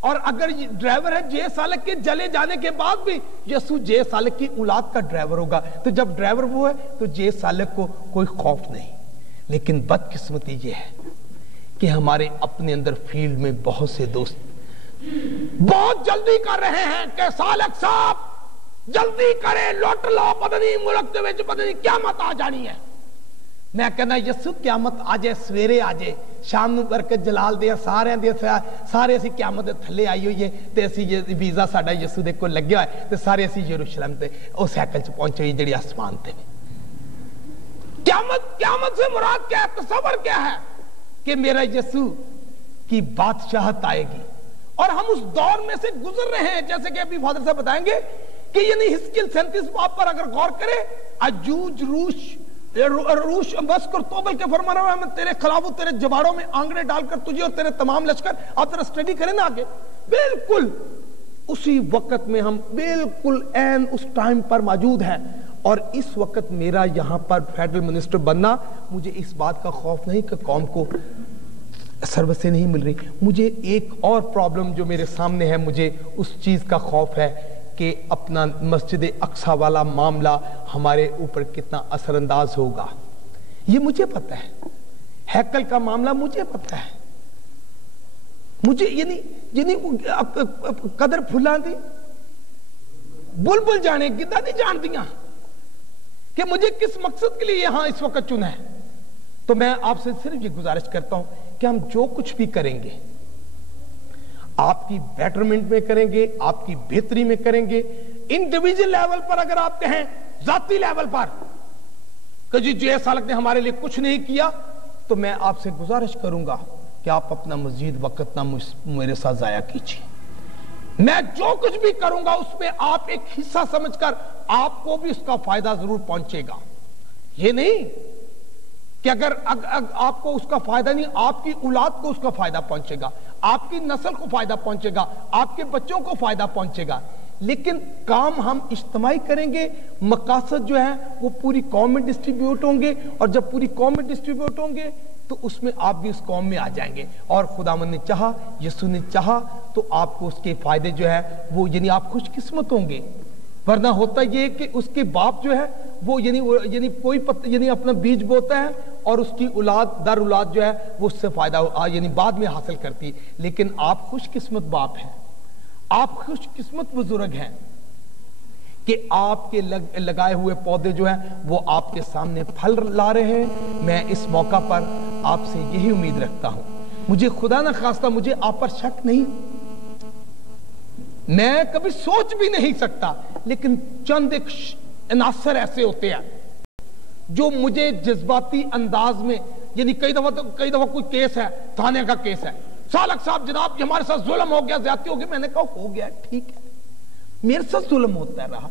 اور اگر ڈرائیور ہے جے سالک کے جلے جانے کے بعد بھی یسوع جے سالک کی اولاد کا ڈرائیور ہوگا. تو جب ڈرائیور وہ ہے تو جے سالک کو کوئی خوف نہیں. لیکن بدقسمتی یہ ہے کہ ہمارے اپنے اندر فیلڈ میں بہت سے دوست بہت جلدی کر رہے ہیں کہ سالک صاحب جلدی کرے, لوٹ لو, پتہ نہیں ملک دے وچ پتہ نہیں قیامت آ جانی ہے. میں کہنا یسوع قیامت آ جائے, سویرے آ جائے, شام نو برکت جلال دے, سارے اسی قیامت دے تھلے آئی ہوئی ہے تے اسی ویزا ساڈا یسوع دے کول لگیا ہے تے سارے اسی یروشلم تے اس سائیکل چ پہنچے ہوئی جڑی آسمان تے. قیامت سے مراد کیا ہے؟ تصور کیا ہے کہ میرا یسوع کی بادشاہت آئے گی, اور ہم اس دور میں سے گزر رہے ہیں. جیسے کہ ابھی فادر صاحب بتائیں گے کہ یعنی حزقیل 37 باب پر اگر غور کرے, اجوج روش بسکر توبل کے فرما رہا ہے میں تیرے خلاف ہوں, تیرے جباڑوں میں آنگڑے ڈال کر تجھے اور تیرے تمام لشکر. آپ ذرا اسٹڈی کریں نا آگے, بالکل اسی وقت میں ہم بالکل این اس ٹائم پر موجود ہیں. اور اس وقت میرا یہاں پر فیڈرل منسٹر بننا, مجھے اس بات کا خوف نہیں کہ قوم کو سروسیں نہیں مل رہی. مجھے ایک اور پرابلم جو میرے سامنے ہے, مجھے اس چیز کا خوف ہے کہ اپنا مسجد اقصی والا معاملہ ہمارے اوپر کتنا اثر انداز ہوگا. یہ مجھے پتہ ہے, ہیکل کا معاملہ مجھے پتہ ہے. مجھے یعنی قدر پھلا دی بلبل جانے گدہ نہیں جان دیا کہ مجھے کس مقصد کے لیے یہاں اس وقت چنا ہے. تو میں آپ سے صرف یہ گزارش کرتا ہوں کہ ہم جو کچھ بھی کریں گے آپ کی بیٹرمنٹ میں کریں گے, آپ کی بہتری میں کریں گے. انڈیویجل لیول پر اگر آپ کہیں, ذاتی لیول پر کہ جے سالک نے ہمارے لیے کچھ نہیں کیا, تو میں آپ سے گزارش کروں گا کہ آپ اپنا مزید وقت نہ میرے ساتھ ضائع کیجیے. میں جو کچھ بھی کروں گا اس میں آپ ایک حصہ سمجھ کر آپ کو بھی اس کا فائدہ ضرور پہنچے گا. یہ نہیں کہ اگر آپ کو اس کا فائدہ نہیں, آپ کی اولاد کو اس کا فائدہ پہنچے گا, آپ کی نسل کو فائدہ پہنچے گا, آپ کے بچوں کو فائدہ پہنچے گا. لیکن کام ہم اجتماعی کریں گے, مقاصد جو ہے وہ پوری قوم میں ڈسٹریبیوٹ ہوں گے, اور جب پوری قوم میں ڈسٹریبیوٹ ہوں گے تو اس میں آپ بھی اس قوم میں آ جائیں گے. اور خداوند نے چاہا, یسوع نے چاہا تو آپ کو اس کے فائدے جو ہے وہ یعنی آپ خوش قسمت ہوں گے. ورنہ ہوتا یہ کہ اس کے باپ جو ہے وہ یعنی کوئی یعنی اپنا بیج بوتا ہے اور اس کی اولاد در اولاد جو ہے وہ اس سے فائدہ یعنی بعد میں حاصل کرتی. لیکن آپ خوش قسمت باپ ہیں, آپ خوش قسمت بزرگ ہیں کہ آپ کے لگائے ہوئے پودے جو ہیں وہ آپ کے سامنے پھل لا رہے ہیں. میں اس موقع پر آپ سے یہی امید رکھتا ہوں. مجھے خدا نہ خواستہ مجھے آپ پر شک نہیں, میں کبھی سوچ بھی نہیں سکتا, لیکن چند ایک عناصر ایسے ہوتے ہیں جو مجھے جذباتی انداز میں یعنی کئی دفعہ کوئی کیس ہے, تھانے کا کیس ہے, سالک صاحب جناب ہمارے ساتھ ظلم ہو گیا, زیادتی ہو گئی. میں نے کہا ہو گیا ٹھیک ہے, میرے ساتھ ظلم ہوتا رہا,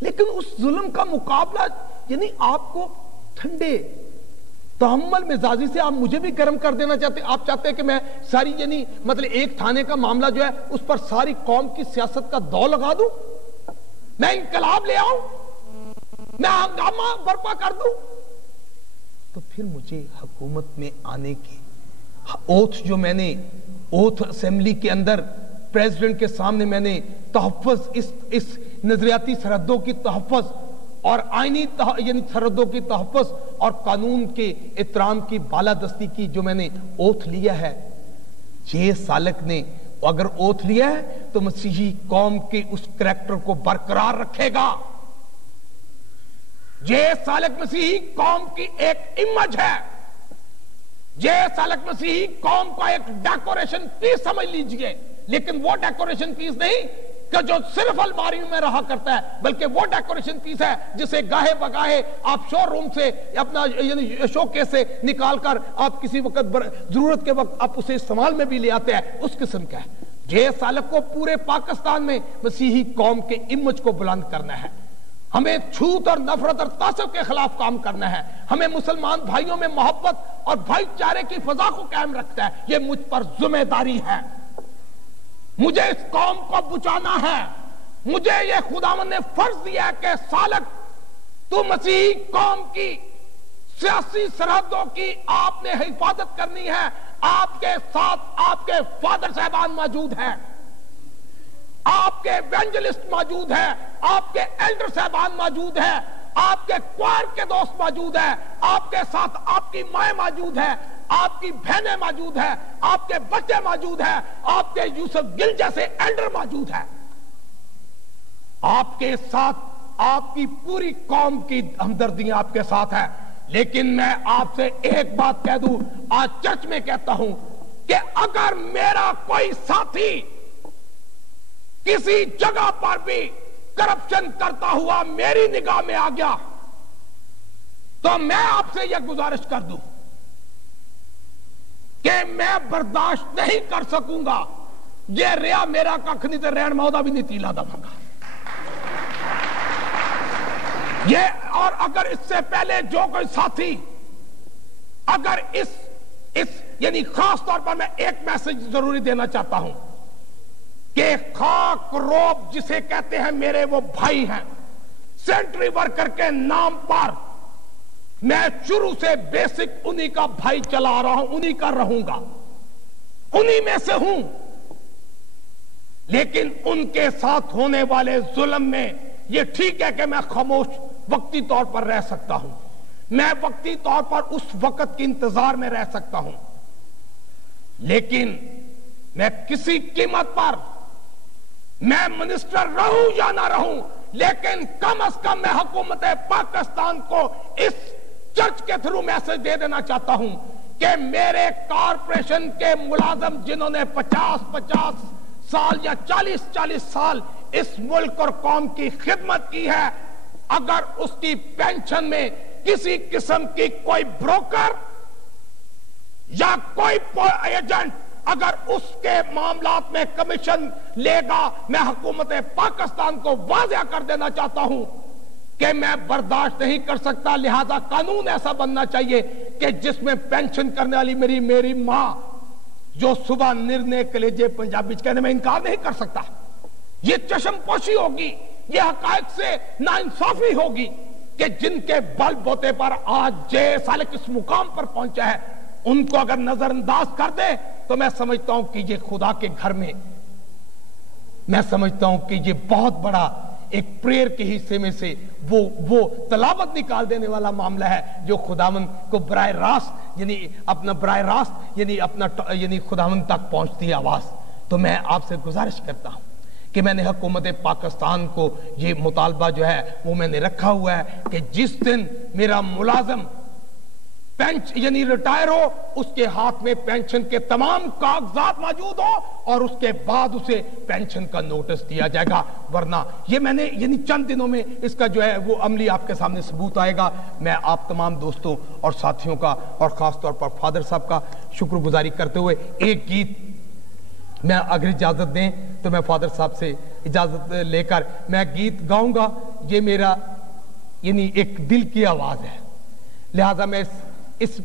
لیکن اس ظلم کا مقابلہ یعنی آپ کو ٹھنڈے تحمل مزاجی سے آپ مجھے بھی گرم کر دینا چاہتے. آپ چاہتے ہیں کہ میں ساری یعنی مطلب ایک تھانے کا معاملہ جو ہے اس پر ساری قوم کی سیاست کا دو لگا دوں, میں انقلاب لے آؤں, میں ہنگامہ برپا کر دوں. تو پھر مجھے حکومت میں آنے کی اوتھ جو میں نے اوتھ اسمبلی کے اندر پریزیڈنٹ کے سامنے میں نے تحفظ اس نظریاتی سرحدوں کی تحفظ اور آئینی یعنی سرحدوں کی تحفظ اور قانون کے احترام کی بالادستی کی جو میں نے اوتھ لیا ہے, یہ سالک نے اگر اوتھ لیا ہے تو مسیحی قوم کے اس کریکٹر کو برقرار رکھے گا. یہ سالک مسیحی قوم کی ایک امیج ہے, یہ سالک مسیحی قوم کا ایک ڈیکوریشن پیس سمجھ لیجئے, لیکن وہ ڈیکوریشن پیس نہیں کہ جو صرف الماری میں رہا کرتا ہے، بلکہ وہ ڈیکوریشن پیس ہے جسے گاہے بگاہے آپ شو روم سے اپنا یعنی شوکیس سے نکال کر آپ کسی وقت ضرورت کے وقت آپ اسے استعمال میں بھی لے آتے ہیں، اس قسم کا ہے۔ جے سالک کو پورے پاکستان میں مسیحی قوم کے امیج کو بلند کرنا ہے، ہمیں چھوت اور نفرت اور تعصب کے خلاف کام کرنا ہے، ہمیں مسلمان بھائیوں میں محبت اور بھائی چارے کی فضا کو قائم رکھتا ہے، یہ مجھ پر ذمہ داری ہے، مجھے اس قوم کو بچانا ہے، مجھے یہ خداوند نے فرض دیا ہے کہ سالک تو مسیحی قوم کی سیاسی سرحدوں کی آپ نے حفاظت کرنی ہے، آپ کے ساتھ آپ کے فادر صاحبان موجود ہیں، آپ کے ایونجلسٹ موجود ہیں، آپ کے ایلڈر صاحبان موجود ہیں، آپ کے کوائر کے دوست موجود ہیں، آپ کے ساتھ آپ کی مائیں موجود ہیں، آپ کی بہنیں موجود ہیں، آپ کے بچے موجود ہیں، آپ کے یوسف گل جیسے ایلڈر موجود ہیں، آپ کے ساتھ آپ کی پوری قوم کی ہمدردی آپ کے ساتھ ہے۔ لیکن میں آپ سے ایک بات کہہ دوں، آج چرچ میں کہتا ہوں کہ اگر میرا کوئی ساتھی کسی جگہ پر بھی کرپشن کرتا ہوا میری نگاہ میں آ گیا تو میں آپ سے یہ گزارش کر دوں کہ میں برداشت نہیں کر سکوں گا، یہ ریا میرا ککھ نہیں تے رین مودا بھی نہیں تیلا دوں گا یہ۔ اور اگر اس سے پہلے جو کوئی ساتھی اگر اس یعنی خاص طور پر میں ایک میسج ضروری دینا چاہتا ہوں کہ خاک روب جسے کہتے ہیں میرے وہ بھائی ہیں، سینٹری ورکر کے نام پر میں شروع سے بیسک انہی کا بھائی چلا رہا ہوں، انہی کا رہوں گا، انہی میں سے ہوں، لیکن ان کے ساتھ ہونے والے ظلم میں یہ ٹھیک ہے کہ میں خاموش وقتی طور پر رہ سکتا ہوں، میں وقتی طور پر اس وقت کی انتظار میں رہ سکتا ہوں، لیکن میں کسی قیمت پر میں منسٹر رہوں یا نہ رہوں، لیکن کم از کم میں حکومت پاکستان کو اس چرچ کے تھرو میسج دے دینا چاہتا ہوں کہ میرے کارپوریشن کے ملازم جنہوں نے 50 سال یا 40 سال اس ملک اور قوم کی خدمت کی ہے، اگر اس کی پینشن میں کسی قسم کی کوئی بروکر یا کوئی ایجنٹ اگر اس کے معاملات میں کمیشن لے گا، میں حکومت پاکستان کو واضح کر دینا چاہتا ہوں کہ میں برداشت نہیں کر سکتا، لہذا قانون ایسا بننا چاہیے کہ جس میں پینشن کرنے والی میری ماں جو صبح نرنے کلیجے پنجابی کہنے میں انکار نہیں کر سکتا، یہ چشم پوشی ہوگی، یہ حقائق سے ناانصافی ہوگی کہ جن کے بل بوتے پر آج جے سالک اس مقام پر پہنچا ہے ان کو اگر نظر انداز کر دے تو میں سمجھتا ہوں کہ یہ خدا کے گھر میں میں سمجھتا ہوں کہ یہ بہت بڑا ایک پریئر کے حصے میں سے وہ تلاوت نکال دینے والا معاملہ ہے جو خداوند کو براہ راست یعنی خداوند تک پہنچتی ہے آواز۔ تو میں آپ سے گزارش کرتا ہوں کہ میں نے حکومت پاکستان کو یہ مطالبہ جو ہے وہ میں نے رکھا ہوا ہے کہ جس دن میرا ملازم یعنی ریٹائر ہو اس کے ہاتھ میں پینشن کے تمام کاغذات موجود ہو اور اس کے بعد اسے پینشن کا نوٹس دیا جائے گا، ورنہ یہ میں نے یعنی چند دنوں میں اس کا جو ہے وہ عملی آپ کے سامنے ثبوت آئے گا۔ میں آپ تمام دوستوں اور ساتھیوں کا اور خاص طور پر فادر صاحب کا شکر گزاری کرتے ہوئے ایک گیت میں اگر اجازت دیں تو میں فادر صاحب سے اجازت لے کر میں گیت گاؤں گا، یہ میرا یعنی ایک دل کی آواز ہے، لہذا میں اس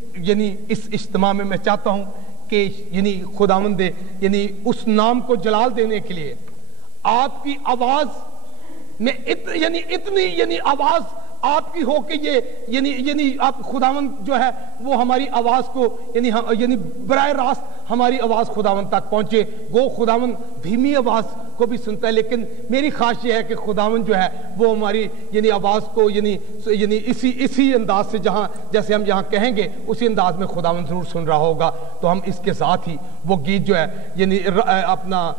اجتماع میں میں چاہتا ہوں کہ یعنی خداوند یعنی اس نام کو جلال دینے کے لیے آپ کی آواز میں اتنی آواز آپ کی ہو کہ یہ یعنی آپ خداوند جو ہے وہ ہماری آواز کو یعنی براہ راست ہماری آواز خداوند تک پہنچے۔ گو خداوند دھیمی آواز کو بھی سنتا ہے، لیکن میری خواہش یہ ہے کہ خداوند جو ہے وہ ہماری یعنی آواز کو یعنی اسی انداز سے جیسے ہم یہاں کہیں گے اسی انداز میں خداوند ضرور سن رہا ہوگا۔ تو ہم اس کے ساتھ ہی وہ گیت جو ہے یعنی اپنا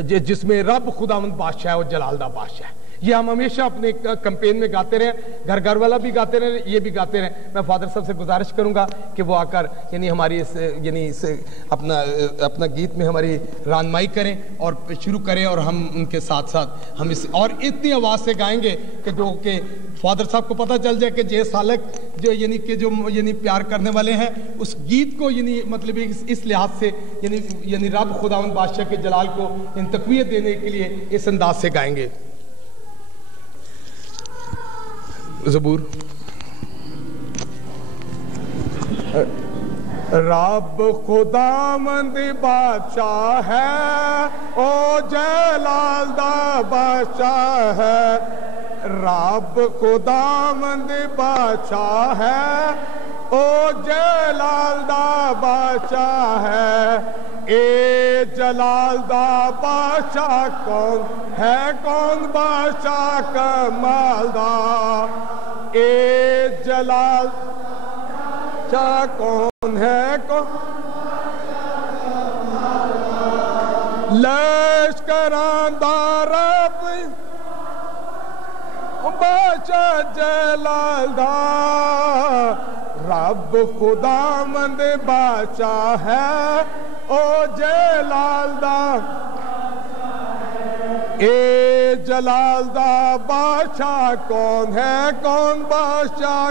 جس میں رب خداوند بادشاہ ہے اور جلال دا بادشاہ ہے، یہ ہم ہمیشہ اپنے کمپین میں گاتے رہیں، گھر گھر والا بھی گاتے رہیں، یہ بھی گاتے رہیں۔ میں فادر صاحب سے گزارش کروں گا کہ وہ آ کر یعنی ہماری اپنا گیت میں ہماری رہنمائی کریں اور شروع کریں، اور ہم ان کے ساتھ ساتھ ہم اس اور اتنی آواز سے گائیں گے کہ جو کہ فادر صاحب کو پتہ چل جائے کہ جے سالک جو یعنی پیار کرنے والے ہیں اس گیت کو یعنی مطلب اس لحاظ سے یعنی رب خداوند بادشاہ کے جلال کو تقویت دینے کے لیے اس انداز سے گائیں گے۔ زبور۔ رب خداوند بادشاہ ہے، او جلال دا بادشاہ ہے، رب خداوند بادشاہ ہے، او جلال دا بادشاہ ہے۔ اے جلال دا بادشاہ کون ہے، کون بادشاہ کمال دا، اے جلال بادشاہ کون ہے، کون لشکران دا رب بادشاہ جلال دا، رب خداوند بادشاہ ہے، او جلال دا، اے جلال دا بادشاہ کون ہے، کون بادشاہ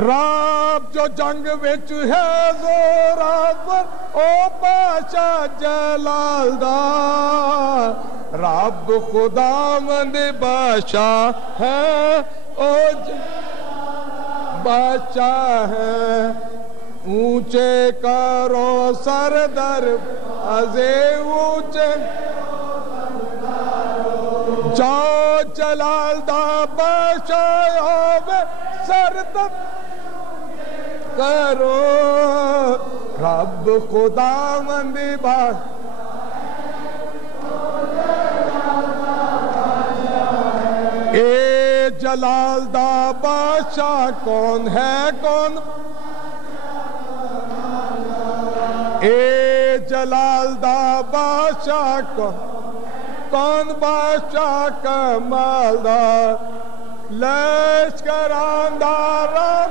رب جو جنگ وچ ہے زوراور، او بادشاہ جلال دا، رب خداوند بادشاہ ہے، او بادشاہ ہے۔ اونچے کرو سر دروازے اونچے، جاؤ جلال دا بادشاہ ہوے سر کرو، رب خداوند بادشاہ، اے جلال دا بادشاہ کون ہے، کون اے جلال دا بادشاہ کون بادشاہ کمال دا، لشکران دا رب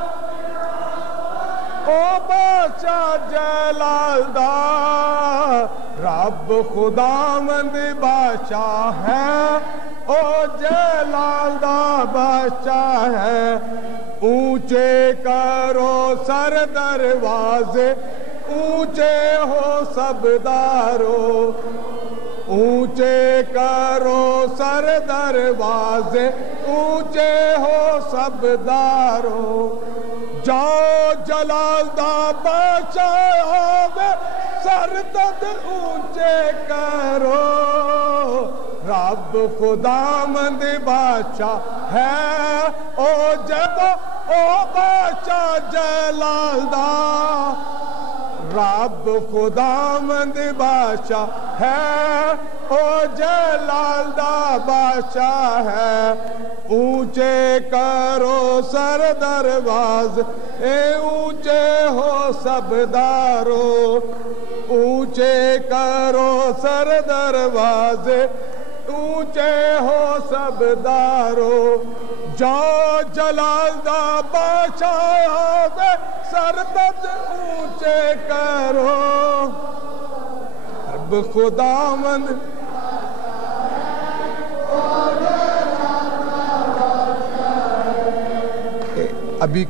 او بادشاہ جلال دا، رب خداوند بادشاہ ہے، او جلال دا بادشاہ ہے۔ اونچے کرو سر دروازے اونچے ہو سب دارو، اونچے کرو سر دروازے اونچے ہو سب دارو، جاؤ جلال دا بادشاہ ہوے سر تد اونچے کرو، رب خداوند بادشاہ ہے، او بادشاہ جلال دا، رب خداوند بادشاہ ہے، او جلال دا بادشاہ ہے۔ اونچے کرو سر دروازے اونچے ہو سب دارو، اونچے کرو سر دروازے اونچے ہو سب دارو، جاؤ جلال دا بادشاہ ہوے سر تد اونچے کرو، رب خداوند ابھی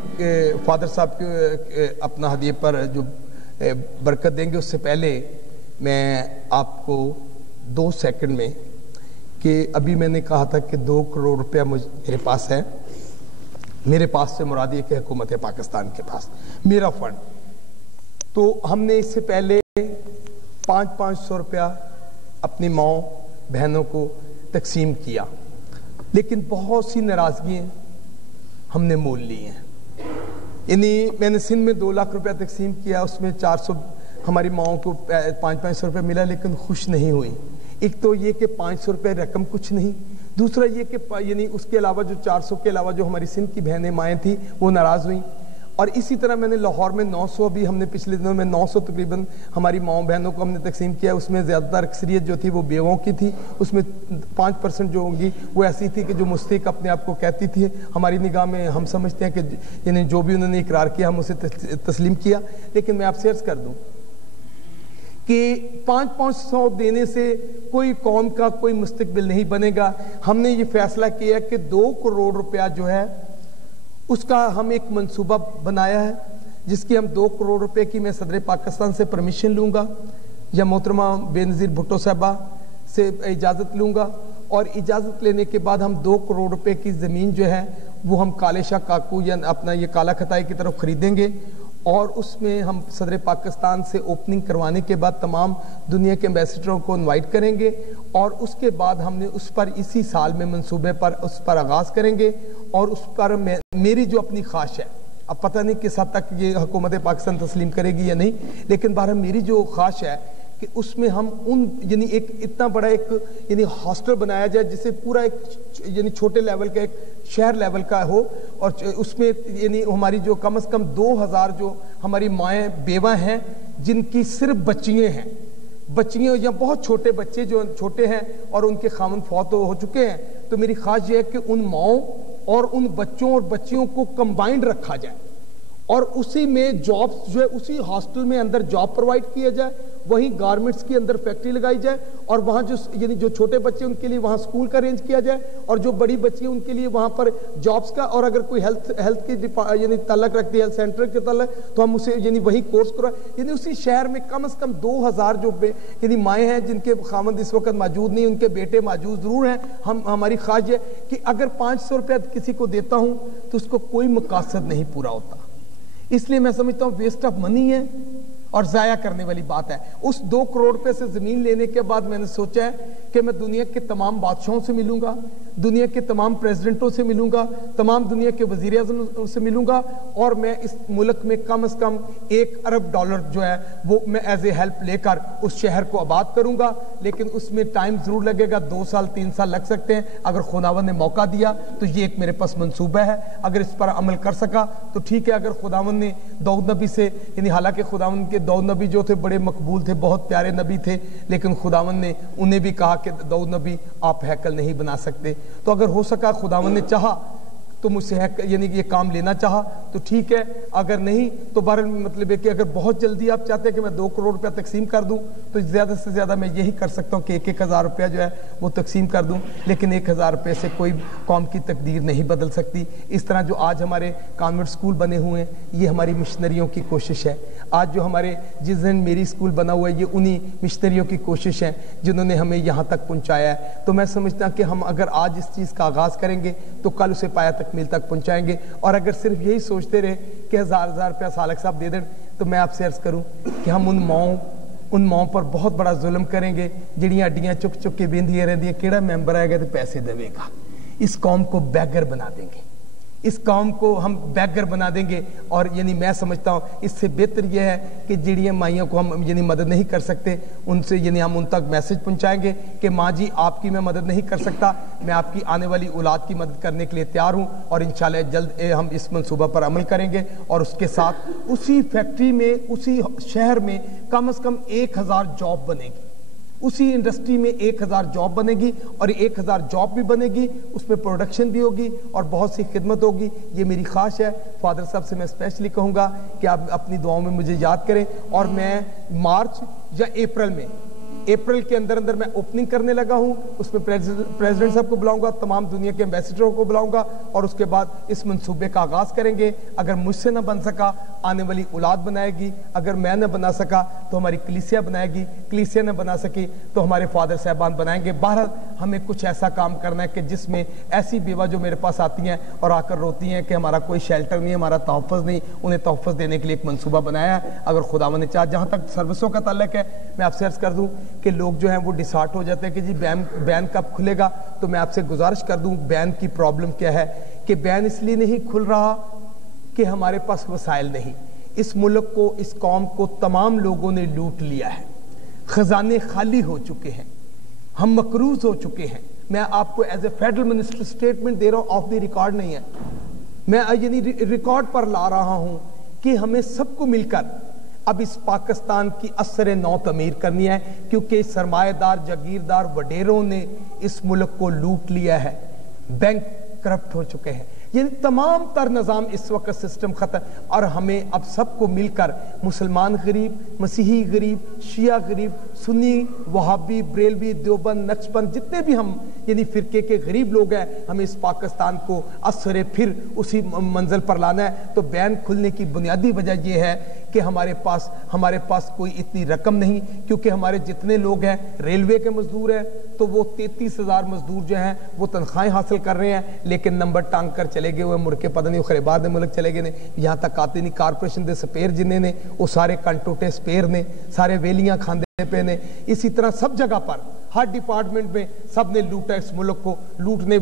فادر صاحب کے اپنا ہدیے پر جو برکت دیں گے اس سے پہلے میں آپ کو 2 سیکنڈ میں کہ ابھی میں نے کہا تھا کہ 2 کروڑ روپیہ میرے پاس ہے، میرے پاس سے مراد یہ کہ حکومت پاکستان کے پاس میرا فنڈ، تو ہم نے اس سے پہلے 500 روپیہ اپنی ماؤں بہنوں کو تقسیم کیا، لیکن بہت سی ناراضگیاں ہم نے مول لی ہیں۔ یعنی میں نے سندھ میں 2 لاکھ روپیہ تقسیم کیا، اس میں 400 ہماری ماؤں کو 500 روپے ملا، لیکن خوش نہیں ہوئی۔ ایک تو یہ کہ 500 روپے رقم کچھ نہیں، دوسرا یہ کہ یعنی اس کے علاوہ جو 400 کے علاوہ جو ہماری سندھ کی بہنیں مائیں تھیں وہ ناراض ہوئیں، اور اسی طرح میں نے لاہور میں 900 بھی ہم نے پچھلے دنوں میں 900 تقریباً ہماری ماؤں بہنوں کو ہم نے تقسیم کیا. اس میں زیادہ تر اکثریت جو تھی وہ بیووں کی تھی. اس میں 5% جو ہوگی وہ ایسی تھی کہ جو مستحق اپنے آپ کو کہتی تھی. ہماری نگاہ میں ہم سمجھتے ہیں کہ یعنی جو بھی انہوں نے اقرار کیا ہم اسے تسلیم کیا. لیکن میں آپ سے عرض کر دوں کہ 500 دینے سے کوئی قوم کا کوئی مستقبل نہیں بنے گا. ہم نے یہ فیصلہ کیا کہ 2 کروڑ روپیہ جو ہے اس کا ہم ایک منصوبہ بنایا ہے, جس کی ہم 2 کروڑ روپے کی میں صدر پاکستان سے پرمیشن لوں گا یا محترمہ بے نظیر بھٹو صاحبہ سے اجازت لوں گا, اور اجازت لینے کے بعد ہم 2 کروڑ روپے کی زمین جو ہے وہ ہم کالے شاہ کاکو یا اپنا یہ کالا کھتائی کی طرف خریدیں گے, اور اس میں ہم صدر پاکستان سے اوپننگ کروانے کے بعد تمام دنیا کے ایمبیسڈروں کو انوائٹ کریں گے, اور اس کے بعد ہم نے اس پر اسی سال میں منصوبے پر اس پر آغاز کریں گے. اور اس پر میری جو اپنی خواہش ہے, اب پتہ نہیں کس حد تک یہ حکومت پاکستان تسلیم کرے گی یا نہیں, لیکن بہرحال میری جو خواہش ہے کہ اس میں ہم یعنی ایک اتنا بڑا ایک یعنی ہاسٹل بنایا جائے جسے پورا ایک یعنی چھوٹے لیول کا ایک شہر لیول کا ہو, اور اس میں یعنی ہماری جو کم از کم 2000 جو ہماری مائیں بیوہ ہیں جن کی صرف بچیاں یا بہت چھوٹے بچے جو چھوٹے ہیں اور ان کے خاوند فوت ہو چکے ہیں, تو میری خواہش یہ ہے کہ ان ماؤں اور ان بچوں اور بچیوں کو کمبائنڈ رکھا جائے, اور اسی میں جابس جو ہے اسی ہاسٹل میں اندر جاب پرووائڈ کیا جائے, وہیں گارمنٹس کی اندر فیکٹری لگائی جائے, اور وہاں جو یعنی جو چھوٹے بچے ان کے لیے وہاں سکول کا ارینج کیا جائے, اور جو بڑی بچی ہیں ان کے لیے وہاں پر جابس کا, اور اگر کوئی ہیلتھ کی یعنی تعلق رکھتی ہے ہیلتھ سینٹر کے تعلق تو ہم اسے یعنی وہی کورس کرائیں. یعنی اسی شہر میں کم از کم 2000 جو یعنی مائیں ہیں جن کے خامند اس وقت موجود نہیں, ان کے بیٹے موجود ضرور ہیں. ہماری خواہش ہے کہ اگر 500 روپیہ کسی کو دیتا ہوں تو اس کو کوئی مقاصد نہیں پورا ہوتا, اس لیے میں سمجھتا ہوں ویسٹ آف منی ہے اور ضائع کرنے والی بات ہے. اس 2 کروڑ روپے سے زمین لینے کے بعد میں نے سوچا ہے کہ میں دنیا کے تمام بادشاہوں سے ملوں گا, دنیا کے تمام پریزیڈنٹوں سے ملوں گا, تمام دنیا کے وزیر اعظم سے ملوں گا, اور میں اس ملک میں کم از کم $1 ارب جو ہے وہ میں ایز اے ہیلپ لے کر اس شہر کو آباد کروں گا. لیکن اس میں ٹائم ضرور لگے گا, 2 سال 3 سال لگ سکتے ہیں. اگر خداوند نے موقع دیا تو یہ ایک میرے پاس منصوبہ ہے, اگر اس پر عمل کر سکا تو ٹھیک ہے. اگر خداوند نے داؤد نبی سے یعنی حالانکہ خداوند کے داؤد نبی جو تھے بڑے مقبول تھے, بہت پیارے نبی تھے, لیکن خداوند نے انہیں بھی کہا کہ داؤد نبی آپ ہیکل نہیں بنا سکتے, تو اگر ہو سکا خداوند نے چاہا تو مجھ سے یعنی یہ کام لینا چاہا تو ٹھیک ہے, اگر نہیں تو بہرحال مطلب ہے کہ اگر بہت جلدی آپ چاہتے ہیں کہ میں 2 کروڑ روپیہ تقسیم کر دوں تو زیادہ سے زیادہ میں یہی کر سکتا ہوں کہ 1,000 روپیہ جو ہے وہ تقسیم کر دوں, لیکن 1,000 روپے سے کوئی قوم کی تقدیر نہیں بدل سکتی. اس طرح جو آج ہمارے کانوینٹ اسکول بنے ہوئے ہیں یہ ہماری مشنریوں کی کوشش ہے. آج جو ہمارے جس دن میری اسکول بنا ہوا ہے یہ انہی مشنریوں کی کوشش ہے جنہوں نے ہمیں یہاں تک پہنچایا ہے. تو میں سمجھتا کہ ہم اگر آج اس چیز کا آغاز کریں گے تو کل اسے پایا تکمیل تک پہنچائیں گے, اور اگر صرف یہی سوچتے رہے کہ 1000 روپیہ سالک صاحب دے دیں تو میں آپ سے عرض کروں کہ ہم ان ماؤں پر بہت بڑا ظلم کریں گے جڑیاں اڈیاں چک چک کے بیندیاں رہندیاں, کیڑا ممبر آئے گا تو پیسے دے گا. اس قوم کو بیگر بنا دیں گے, اس قوم کو ہم بیگر بنا دیں گے. اور یعنی میں سمجھتا ہوں اس سے بہتر یہ ہے کہ جڑیاں مائیوں کو ہم یعنی مدد نہیں کر سکتے ان سے یعنی ہم ان تک میسج پہنچائیں گے کہ ماں جی آپ کی میں مدد نہیں کر سکتا, میں آپ کی آنے والی اولاد کی مدد کرنے کے لیے تیار ہوں, اور انشاءاللہ جلد ہم اس منصوبہ پر عمل کریں گے. اور اس کے ساتھ اسی فیکٹری میں اسی شہر میں کم از کم 1000 جاب بنے گی, اسی انڈسٹری میں 1000 جاب بنے گی, اور 1000 جاب بھی بنے گی, اس میں پروڈکشن بھی ہوگی اور بہت سی خدمت ہوگی. یہ میری خواہش ہے. فادر صاحب سے میں اسپیشلی کہوں گا کہ آپ اپنی دعاؤں میں مجھے یاد کریں, اور میں مارچ یا اپریل کے اندر میں اوپننگ کرنے لگا ہوں. اس میں پریزیڈنٹ صاحب کو بلاؤں گا, تمام دنیا کے ایمبیسڈروں کو بلاؤں گا, اور اس کے بعد اس منصوبے کا آغاز کریں گے. اگر مجھ سے نہ بن سکا آنے والی اولاد بنائے گی, اگر میں نہ بنا سکا تو ہماری کلیسیا بنائے گی, کلیسیا نہ بنا سکی تو ہمارے فادر صاحبان بنائیں گے. بہرحال ہمیں کچھ ایسا کام کرنا ہے کہ جس میں ایسی بیوہ جو میرے پاس آتی ہیں اور آ کر روتی ہیں کہ ہمارا کوئی شیلٹر نہیں, ہمارا تحفظ نہیں, انہیں تحفظ دینے کے لیے ایک منصوبہ بنایا ہے. اگر خداوند نے چاہا. جہاں تک سروسوں کا تعلق ہے میں آپ سے عرض کر دوں کہ لوگ جو ہیں وہ ڈسہارٹ ہو جاتے ہیں کہ جی بین کب کھلے گا. تو میں آپ سے گزارش کر دوں بین کی پرابلم کیا ہے کہ بین اس لیے نہیں کھل رہا کہ ہمارے پاس وسائل نہیں. اس ملک کو, اس قوم کو تمام لوگوں نے لوٹ لیا ہے, خزانے خالی ہو چکے ہیں, ہم مقروض ہو چکے ہیں. میں آپ کو as a federal minister statement دے رہا ہوں, آف دی ریکارڈ نہیں ہے, میں یعنی ریکارڈ پر لا رہا ہوں کہ ہمیں سب کو مل کر اب اس پاکستان کی اثر نو تعمیر کرنی ہے، کیونکہ سرمایہ دار جاگیردار وڈیروں نے اس ملک کو لوٹ لیا ہے، بینک کرپٹ ہو چکے ہیں، یعنی تمام تر نظام اس وقت سسٹم ختم، اور ہمیں اب سب کو مل کر مسلمان غریب، مسیحی غریب، شیعہ غریب، سنی، وہابی، بریلوی، دیوبند، نقشبند، جتنے بھی ہم یعنی فرقے کے غریب لوگ ہیں، ہمیں اس پاکستان کو اثر پھر اسی منزل پر لانا ہے۔ تو بین کھلنے کی بنیادی وجہ یہ ہے کہ ہمارے پاس کوئی اتنی رقم نہیں، کیونکہ ہمارے جتنے لوگ ہیں ریلوے کے مزدور ہیں تو وہ 33,000 مزدور جو ہیں وہ تنخواہیں حاصل کر رہے ہیں، لیکن نمبر ٹانگ کر چلے گئے ہوئے مڑ کے پتہ نہیں خریبار دے ملک چلے گئے نے، یہاں تک آتے نہیں، کارپوریشن دے سپیر جنہیں نے وہ سارے کنٹوٹے سپیر نے، سارے ویلیاں کھاندے پہ نے، اسی طرح سب جگہ پر ہر ڈپارٹمنٹ میں سب نے لوٹا اس ملک کو، لوٹنے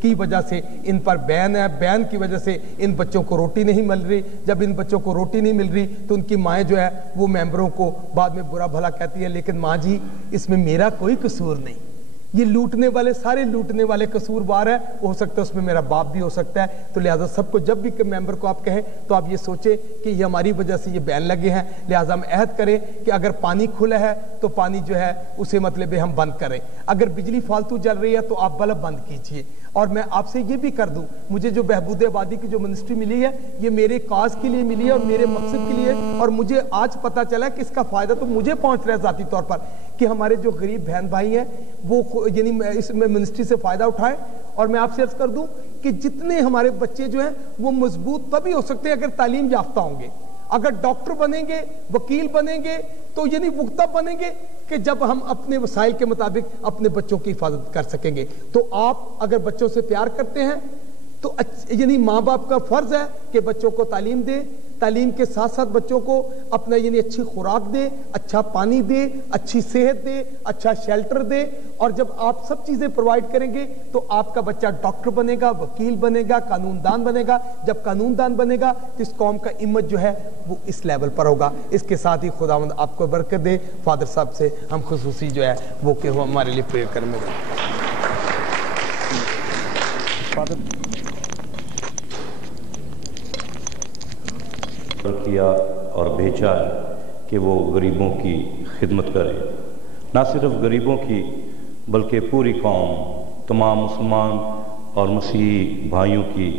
کی وجہ سے ان پر بین ہے، بین کی وجہ سے ان بچوں کو روٹی نہیں مل رہی، جب ان بچوں کو روٹی نہیں مل رہی تو ان کی مائیں جو ہے وہ ممبروں کو بعد میں برا بھلا کہتی ہے، لیکن ماں جی اس میں میرا کوئی قصور نہیں، یہ لوٹنے والے سارے لوٹنے والے قصوروار ہے، ہو سکتا ہے اس میں میرا باپ بھی ہو سکتا ہے، تو لہٰذا سب کو جب بھی ممبر کو آپ کہیں تو آپ یہ سوچیں کہ یہ ہماری وجہ سے یہ بین لگے ہیں، لہٰذا ہم عہد کریں کہ اگر پانی کھلا ہے تو پانی جو ہے اسے مطلب ہم بند کریں، اگر بجلی فالتو جل رہی ہے تو آپ بلب بند کیجئے، اور میں آپ سے یہ بھی کر دوں، مجھے جو بہبود آبادی کی جو منسٹری ملی ہے یہ میرے کاز کے لیے ملی ہے اور میرے مقصد کے لیے، اور مجھے آج پتہ چلا کہ اس کا فائدہ تو مجھے پہنچ رہا ہے ذاتی طور پر کہ ہمارے جو غریب بہن بھائی ہیں وہ یعنی اس میں منسٹری سے فائدہ اٹھائیں، اور میں آپ سے عرض کر دوں کہ جتنے ہمارے بچے جو ہیں وہ مضبوط تبھی ہو سکتے ہیں اگر تعلیم یافتہ ہوں گے، اگر ڈاکٹر بنیں گے، وکیل بنیں گے تو یعنی وہ تب بنیں گے کہ جب ہم اپنے وسائل کے مطابق اپنے بچوں کی حفاظت کر سکیں گے۔ تو آپ اگر بچوں سے پیار کرتے ہیں تو یعنی ماں باپ کا فرض ہے کہ بچوں کو تعلیم دے، تعلیم کے ساتھ ساتھ بچوں کو اپنا یعنی اچھی خوراک دے، اچھا پانی دے، اچھی صحت دے، اچھا شیلٹر دے، اور جب آپ سب چیزیں پرووائڈ کریں گے تو آپ کا بچہ ڈاکٹر بنے گا، وکیل بنے گا، قانون دان بنے گا، جب قانون دان بنے گا تو اس قوم کا امیج جو ہے وہ اس لیول پر ہوگا۔ اس کے ساتھ ہی خداوند آپ کو برکت دے۔ فادر صاحب سے ہم خصوصی جو ہے وہ کہ وہ ہمارے لیے پریئر کریں گے۔ کیا اور بھیجا ہے کہ وہ غریبوں کی خدمت کرے، نہ صرف غریبوں کی بلکہ پوری قوم، تمام مسلمان اور مسیحی بھائیوں کی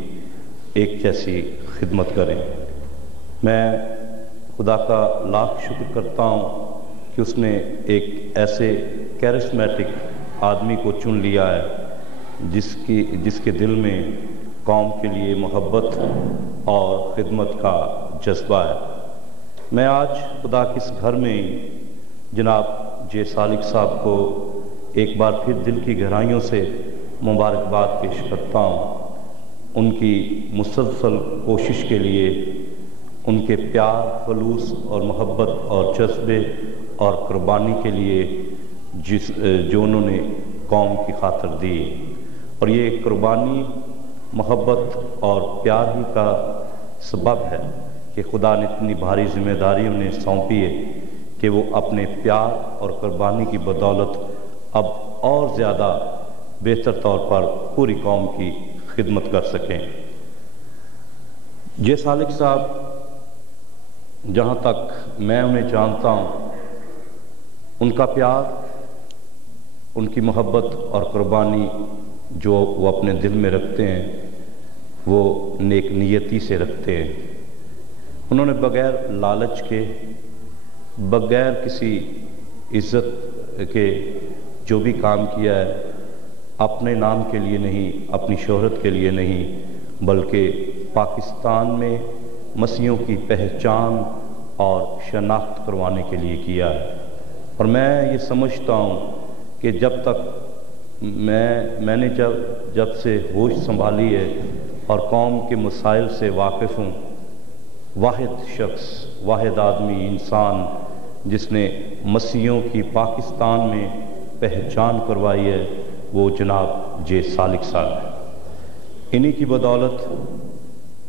ایک جیسی خدمت کریں۔ میں خدا کا لاکھ شکر کرتا ہوں کہ اس نے ایک ایسے کیرسمیٹک آدمی کو چن لیا ہے جس کے دل میں قوم کے لیے محبت اور خدمت کا جذبہ ہے۔ میں آج خدا کے اس گھر میں جناب جے سالک صاحب کو ایک بار پھر دل کی گہرائیوں سے مبارکباد پیش کرتا ہوں، ان کی مسلسل کوشش کے لیے، ان کے پیار، خلوص اور محبت اور جذبے اور قربانی کے لیے جو انہوں نے قوم کی خاطر دی، اور یہ قربانی، محبت اور پیار ہی کا سبب ہے کہ خدا نے اتنی بھاری ذمہ داری انہیں سونپی ہے کہ وہ اپنے پیار اور قربانی کی بدولت اب اور زیادہ بہتر طور پر پوری قوم کی خدمت کر سکیں۔ جے سالک صاحب، جہاں تک میں انہیں جانتا ہوں، ان کا پیار، ان کی محبت اور قربانی جو وہ اپنے دل میں رکھتے ہیں وہ نیک نیتی سے رکھتے ہیں۔ انہوں نے بغیر لالچ کے، بغیر کسی عزت کے جو بھی کام کیا ہے، اپنے نام کے لیے نہیں، اپنی شہرت کے لیے نہیں، بلکہ پاکستان میں مسیحیوں کی پہچان اور شناخت کروانے کے لیے کیا ہے۔ اور میں یہ سمجھتا ہوں کہ جب تک میں نے جب سے ہوش سنبھالی ہے اور قوم کے مسائل سے واقف ہوں، واحد شخص، واحد آدمی، انسان جس نے مسیحیوں کی پاکستان میں پہچان کروائی ہے وہ جناب جے سالک صاحب ہے۔ انہی کی بدولت،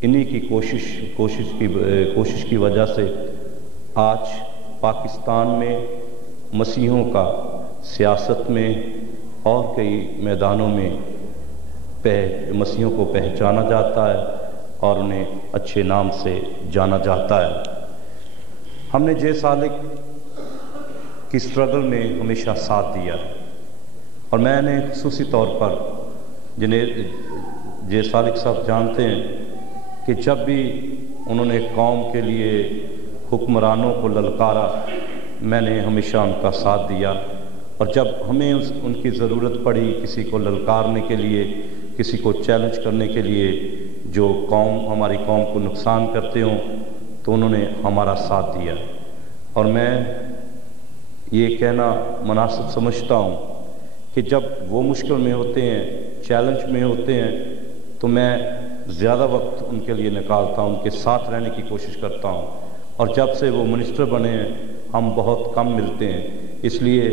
انہی کی کوشش کی وجہ سے آج پاکستان میں مسیحیوں کا سیاست میں اور کئی میدانوں میں مسیحیوں کو پہچانا جاتا ہے، اور انہیں اچھے نام سے جانا جاتا ہے۔ ہم نے جے سالک کی سٹرگل میں ہمیشہ ساتھ دیا ہے، اور میں نے خصوصی طور پر جنہیں جے سالک صاحب جانتے ہیں کہ جب بھی انہوں نے قوم کے لیے حکمرانوں کو للکارا، میں نے ہمیشہ ان کا ساتھ دیا، اور جب ہمیں ان کی ضرورت پڑی کسی کو للکارنے کے لیے، کسی کو چیلنج کرنے کے لیے جو ہماری قوم کو نقصان کرتے ہوں، تو انہوں نے ہمارا ساتھ دیا۔ اور میں یہ کہنا مناسب سمجھتا ہوں کہ جب وہ مشکل میں ہوتے ہیں، چیلنج میں ہوتے ہیں، تو میں زیادہ وقت ان کے لیے نکالتا ہوں، ان کے ساتھ رہنے کی کوشش کرتا ہوں، اور جب سے وہ منسٹر بنے ہیں ہم بہت کم ملتے ہیں، اس لیے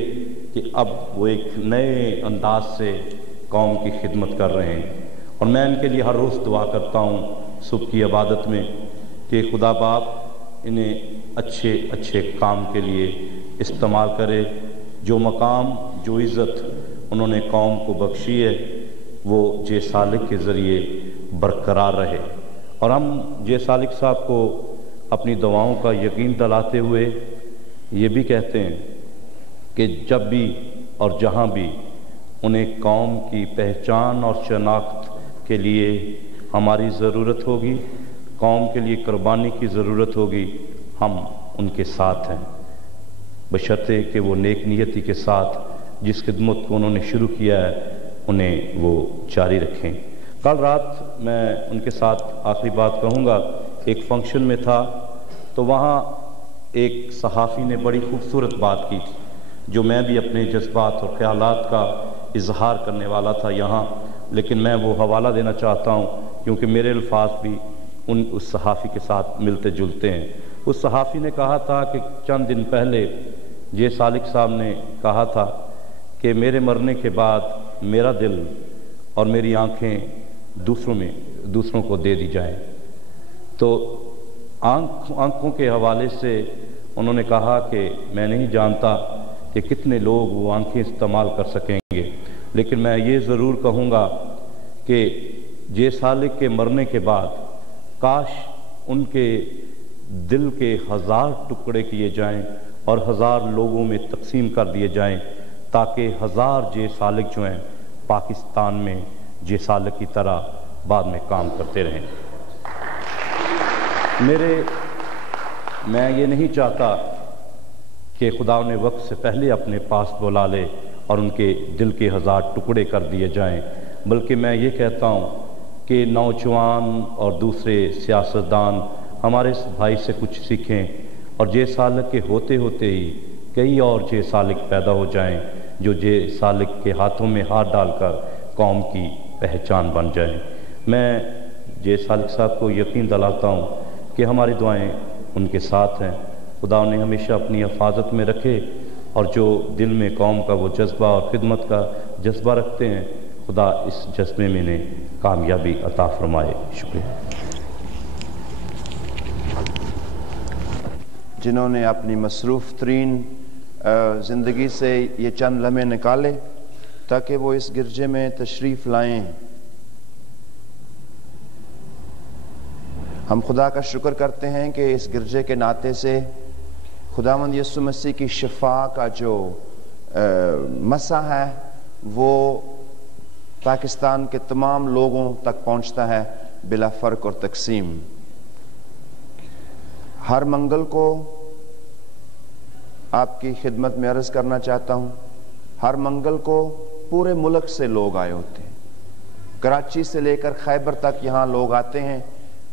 کہ اب وہ ایک نئے انداز سے قوم کی خدمت کر رہے ہیں، اور میں ان کے لیے ہر روز دعا کرتا ہوں صبح کی عبادت میں کہ خدا باپ انہیں اچھے اچھے کام کے لیے استعمال کرے، جو مقام جو عزت انہوں نے قوم کو بخشی ہے وہ جے سالک کے ذریعے برقرار رہے۔ اور ہم جے سالک صاحب کو اپنی دعاؤں کا یقین دلاتے ہوئے یہ بھی کہتے ہیں کہ جب بھی اور جہاں بھی انہیں قوم کی پہچان اور شناخت کے لیے ہماری ضرورت ہوگی، قوم کے لیے قربانی کی ضرورت ہوگی، ہم ان کے ساتھ ہیں، بشرطے کہ وہ نیک نیتی کے ساتھ جس خدمت کو انہوں نے شروع کیا ہے انہیں وہ جاری رکھیں۔ کل رات میں ان کے ساتھ آخری بات کہوں گا، ایک فنکشن میں تھا تو وہاں ایک صحافی نے بڑی خوبصورت بات کی تھی، جو میں بھی اپنے جذبات اور خیالات کا اظہار کرنے والا تھا یہاں، لیکن میں وہ حوالہ دینا چاہتا ہوں کیونکہ میرے الفاظ بھی اس صحافی کے ساتھ ملتے جلتے ہیں۔ اس صحافی نے کہا تھا کہ چند دن پہلے جے سالک صاحب نے کہا تھا کہ میرے مرنے کے بعد میرا دل اور میری آنکھیں دوسروں کو دے دی جائیں۔ تو آنکھوں کے حوالے سے انہوں نے کہا کہ میں نہیں جانتا کہ کتنے لوگ وہ آنکھیں استعمال کر سکیں گے، لیکن میں یہ ضرور کہوں گا کہ جے سالک کے مرنے کے بعد کاش ان کے دل کے 1000 ٹکڑے کیے جائیں اور 1000 لوگوں میں تقسیم کر دیے جائیں، تاکہ 1000 جے سالک جو ہیں پاکستان میں جے سالک کی طرح بعد میں کام کرتے رہیں۔ میں یہ نہیں چاہتا کہ خدا انہیں وقت سے پہلے اپنے پاس بلا لے اور ان کے دل کے 1000 ٹکڑے کر دیے جائیں، بلکہ میں یہ کہتا ہوں کہ نوجوان اور دوسرے سیاستدان ہمارے اس بھائی سے کچھ سیکھیں، اور جے سالک کے ہوتے ہوتے ہی کئی اور جے سالک پیدا ہو جائیں جو جے سالک کے ہاتھوں میں ہاتھ ڈال کر قوم کی پہچان بن جائیں۔ میں جے سالک صاحب کو یقین دلاتا ہوں کہ ہماری دعائیں ان کے ساتھ ہیں، خدا انہیں ہمیشہ اپنی حفاظت میں رکھے، اور جو دل میں قوم کا وہ جذبہ اور خدمت کا جذبہ رکھتے ہیں خدا اس جذبے میں انہیں کامیابی عطا فرمائے۔ شکریہ۔ جنہوں نے اپنی مصروف ترین زندگی سے یہ چند لمحے نکالے تاکہ وہ اس گرجے میں تشریف لائیں، ہم خدا کا شکر کرتے ہیں کہ اس گرجے کے ناطے سے خداوند یسوع مسیح کی شفا کا جو مسح ہے وہ پاکستان کے تمام لوگوں تک پہنچتا ہے بلا فرق اور تقسیم۔ ہر منگل کو آپ کی خدمت میں عرض کرنا چاہتا ہوں، ہر منگل کو پورے ملک سے لوگ آئے ہوتے ہیں، کراچی سے لے کر خیبر تک یہاں لوگ آتے ہیں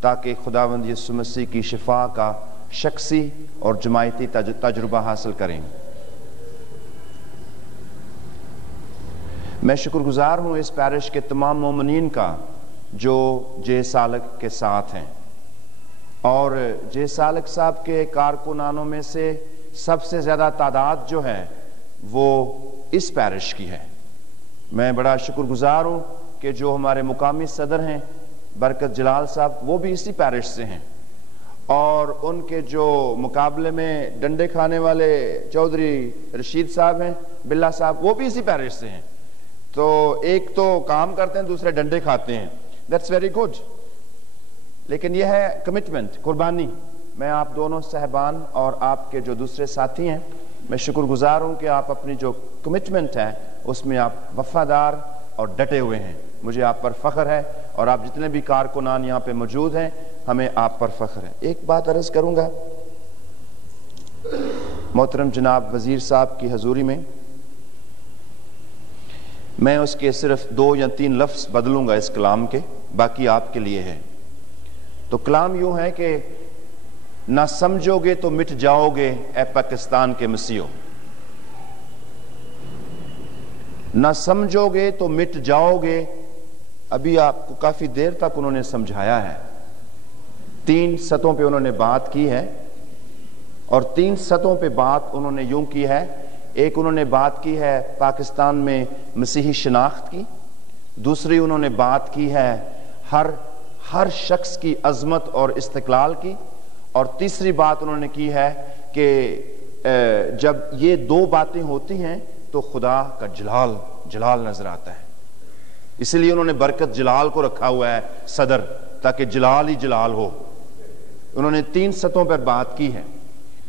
تاکہ خداوند یسوع مسیح کی شفا کا شخصی اور جماعتی تجربہ حاصل کریں۔ میں شکر گزار ہوں اس پیرش کے تمام مومنین کا جو جے سالک کے ساتھ ہیں، اور جے سالک صاحب کے کارکنانوں میں سے سب سے زیادہ تعداد جو ہے وہ اس پیرش کی ہے۔ میں بڑا شکر گزار ہوں کہ جو ہمارے مقامی صدر ہیں برکت جلال صاحب وہ بھی اسی پیرش سے ہیں، اور ان کے جو مقابلے میں ڈنڈے کھانے والے چودھری رشید صاحب ہیں بلّہ صاحب وہ بھی اسی پیرش سے ہیں۔ تو ایک تو کام کرتے ہیں، دوسرے ڈنڈے کھاتے ہیں۔ That's very good. لیکن یہ ہے کمٹمنٹ، قربانی۔ میں آپ دونوں صاحبان اور آپ کے جو دوسرے ساتھی ہیں، میں شکر گزار ہوں کہ آپ اپنی جو کمٹمنٹ ہے اس میں آپ وفادار اور ڈٹے ہوئے ہیں۔ مجھے آپ پر فخر ہے، اور آپ جتنے بھی کارکنان یہاں پہ موجود ہیں، ہمیں آپ پر فخر ہے۔ ایک بات عرض کروں گا محترم جناب وزیر صاحب کی حضوری میں اس کے صرف 2 یا 3 لفظ بدلوں گا اس کلام کے، باقی آپ کے لیے ہے۔ تو کلام یوں ہے کہ نہ سمجھو گے تو مٹ جاؤ گے اے پاکستان کے مسیحو، نہ سمجھو گے تو مٹ جاؤ گے۔ ابھی آپ کو کافی دیر تک انہوں نے سمجھایا ہے، 3 سطحوں پہ انہوں نے بات کی ہے، اور 3 سطحوں پہ بات انہوں نے یوں کی ہے۔ ایک انہوں نے بات کی ہے پاکستان میں مسیحی شناخت کی، دوسری انہوں نے بات کی ہے ہر شخص کی عظمت اور استقلال کی، اور تیسری بات انہوں نے کی ہے کہ جب یہ 2 باتیں ہوتی ہیں تو خدا کا جلال نظر آتا ہے۔ اس لیے انہوں نے برکت جلال کو رکھا ہوا ہے صدر، تاکہ جلال ہی جلال ہو۔ انہوں نے 3 سطحوں پر بات کی ہے۔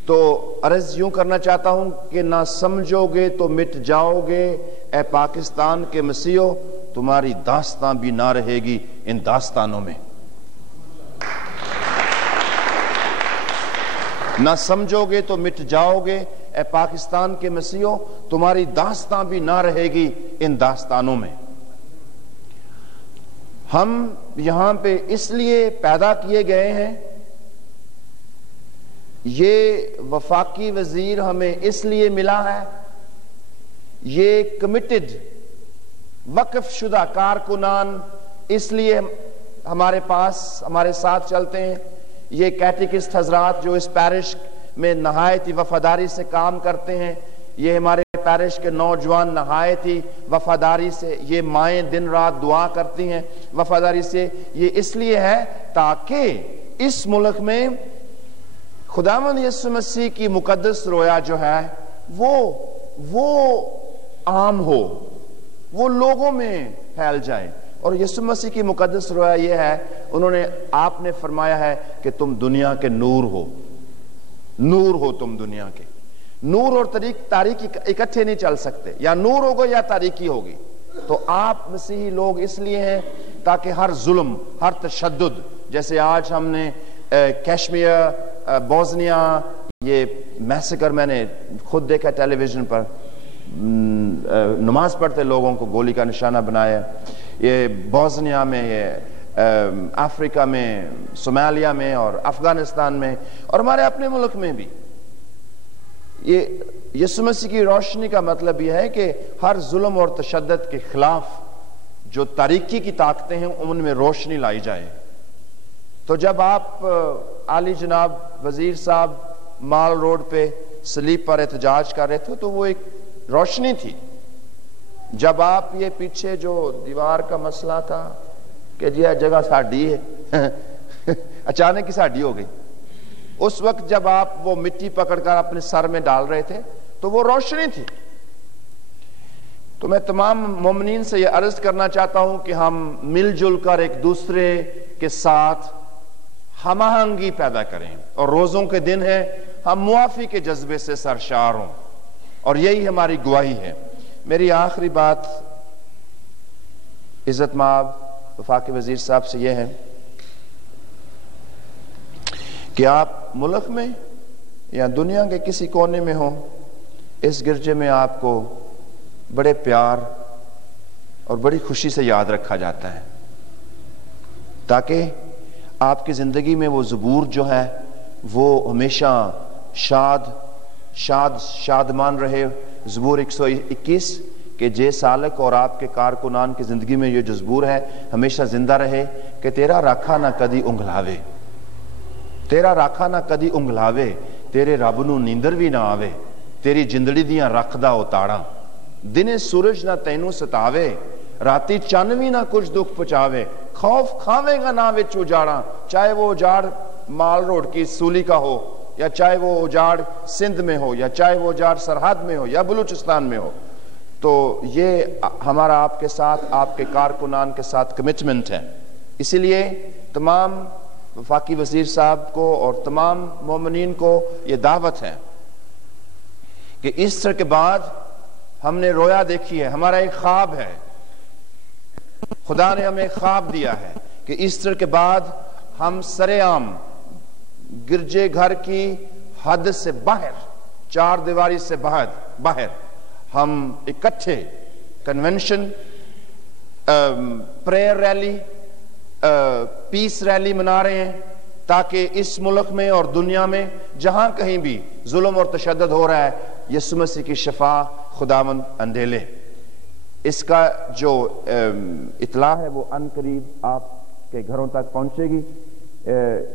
تو عرض یوں کرنا چاہتا ہوں کہ نہ سمجھو گے تو مٹ جاؤ گے اے پاکستان کے مسیحو، تمہاری داستان بھی نہ رہے گی ان داستانوں میں۔ نہ سمجھو گے تو مٹ جاؤ گے اے پاکستان کے مسیحو، تمہاری داستان بھی نہ رہے گی ان داستانوں میں۔ ہم یہاں پہ اس لیے پیدا کیے گئے ہیں، یہ وفاقی وزیر ہمیں اس لیے ملا ہے، یہ کمیٹڈ وقف شدہ کارکنان اس لیے ہمارے پاس ہمارے ساتھ چلتے ہیں۔ یہ کیٹیکسٹ حضرات جو اس پیرش میں نہایت ہی وفاداری سے کام کرتے ہیں، یہ ہمارے پیرش کے نوجوان نہایت ہی وفاداری سے، یہ مائیں دن رات دعا کرتی ہیں وفاداری سے۔ یہ اس لیے ہے تاکہ اس ملک میں خداوند یسوع مسیح کی مقدس رویا جو ہے وہ عام ہو، وہ لوگوں میں پھیل جائے۔ اور یسوع مسیح کی مقدس رویا یہ ہے، آپ نے فرمایا ہے کہ تم دنیا کے نور ہو تم دنیا کے۔ نور اور تاریکی اکٹھے نہیں چل سکتے، یا نور ہوگا یا تاریکی ہوگی۔ تو آپ مسیحی لوگ اس لیے ہیں تاکہ ہر ظلم، ہر تشدد، جیسے آج ہم نے کشمیر، بوسنیا، یہ میسیکر میں نے خود دیکھا ٹیلی ویژن پر، نماز پڑھتے لوگوں کو گولی کا نشانہ بنایا، یہ بوسنیا میں، یہ افریقہ میں، صومالیہ میں اور افغانستان میں اور ہمارے اپنے ملک میں بھی۔ یہ یسوع مسیح کی روشنی کا مطلب یہ ہے کہ ہر ظلم اور تشدد کے خلاف جو تاریکی کی طاقتیں ہیں ان میں روشنی لائی جائے۔ تو جب آپ عالی جناب وزیر صاحب مال روڈ پہ سلیب پر احتجاج کر رہے تھے تو وہ ایک روشنی تھی۔ جب آپ یہ پیچھے جو دیوار کا مسئلہ تھا کہ جی جگہ ساڈی ہے، اچانک ہی ساڈی ہو گئی، اس وقت جب آپ وہ مٹی پکڑ کر اپنے سر میں ڈال رہے تھے تو وہ روشنی تھی۔ تو میں تمام مومنین سے یہ عرض کرنا چاہتا ہوں کہ ہم مل جل کر ایک دوسرے کے ساتھ ہم آہنگی پیدا کریں، اور روزوں کے دن ہیں، ہم معافی کے جذبے سے سرشار ہوں، اور یہی ہماری گواہی ہے۔ میری آخری بات عزت مآب وفاقی وزیر صاحب سے یہ ہے کہ آپ ملک میں یا دنیا کے کسی کونے میں ہوں، اس گرجے میں آپ کو بڑے پیار اور بڑی خوشی سے یاد رکھا جاتا ہے، تاکہ آپ کی زندگی میں وہ زبور جو ہے وہ ہمیشہ شادمان رہے۔ زبور 121 کہ جے سالک اور آپ کے کارکنان کی زندگی میں یہ جو زبور ہے ہمیشہ زندہ رہے کہ تیرا راکھا نہ کدی انگلاوے، تیرا راکھا نہ کدی انگلاوے، تیرے رب نو نیندر بھی نہ آوے، تیری جندڑی دیاں رکھدا اتاڑاں، دنے سورج نہ تینوں ستاوے، راتی چن بھی نہ کچھ دکھ پچاوے، خوف کھاوے گا نہ وچ اجاڑاں، چاہے وہ اجاڑ مال روڈ کی سولی کا ہو، یا چاہے وہ اجاڑ سندھ میں ہو، یا چاہے وہ اجاڑ سرحد میں ہو یا بلوچستان میں ہو۔ تو یہ ہمارا آپ کے ساتھ، آپ کے کارکنان کے ساتھ کمٹمنٹ ہے۔ اسی لیے تمام وفاقی وزیر صاحب کو اور تمام مومنین کو یہ دعوت ہے کہ ایسٹر کے بعد ہم نے رویا دیکھی ہے، ہمارا ایک خواب ہے، خدا نے ہمیں خواب دیا ہے کہ ایسٹر کے بعد ہم سرے عام گرجے گھر کی حد سے باہر، چار دیواری سے باہر ہم اکٹھے کنونشن، پریئر ریلی، پیس ریلی منا رہے ہیں، تاکہ اس ملک میں اور دنیا میں جہاں کہیں بھی ظلم اور تشدد ہو رہا ہے، یسوع مسیح کی شفا خداوند اندھیلے۔ اس کا جو اطلاع ہے وہ ان قریب آپ کے گھروں تک پہنچے گی۔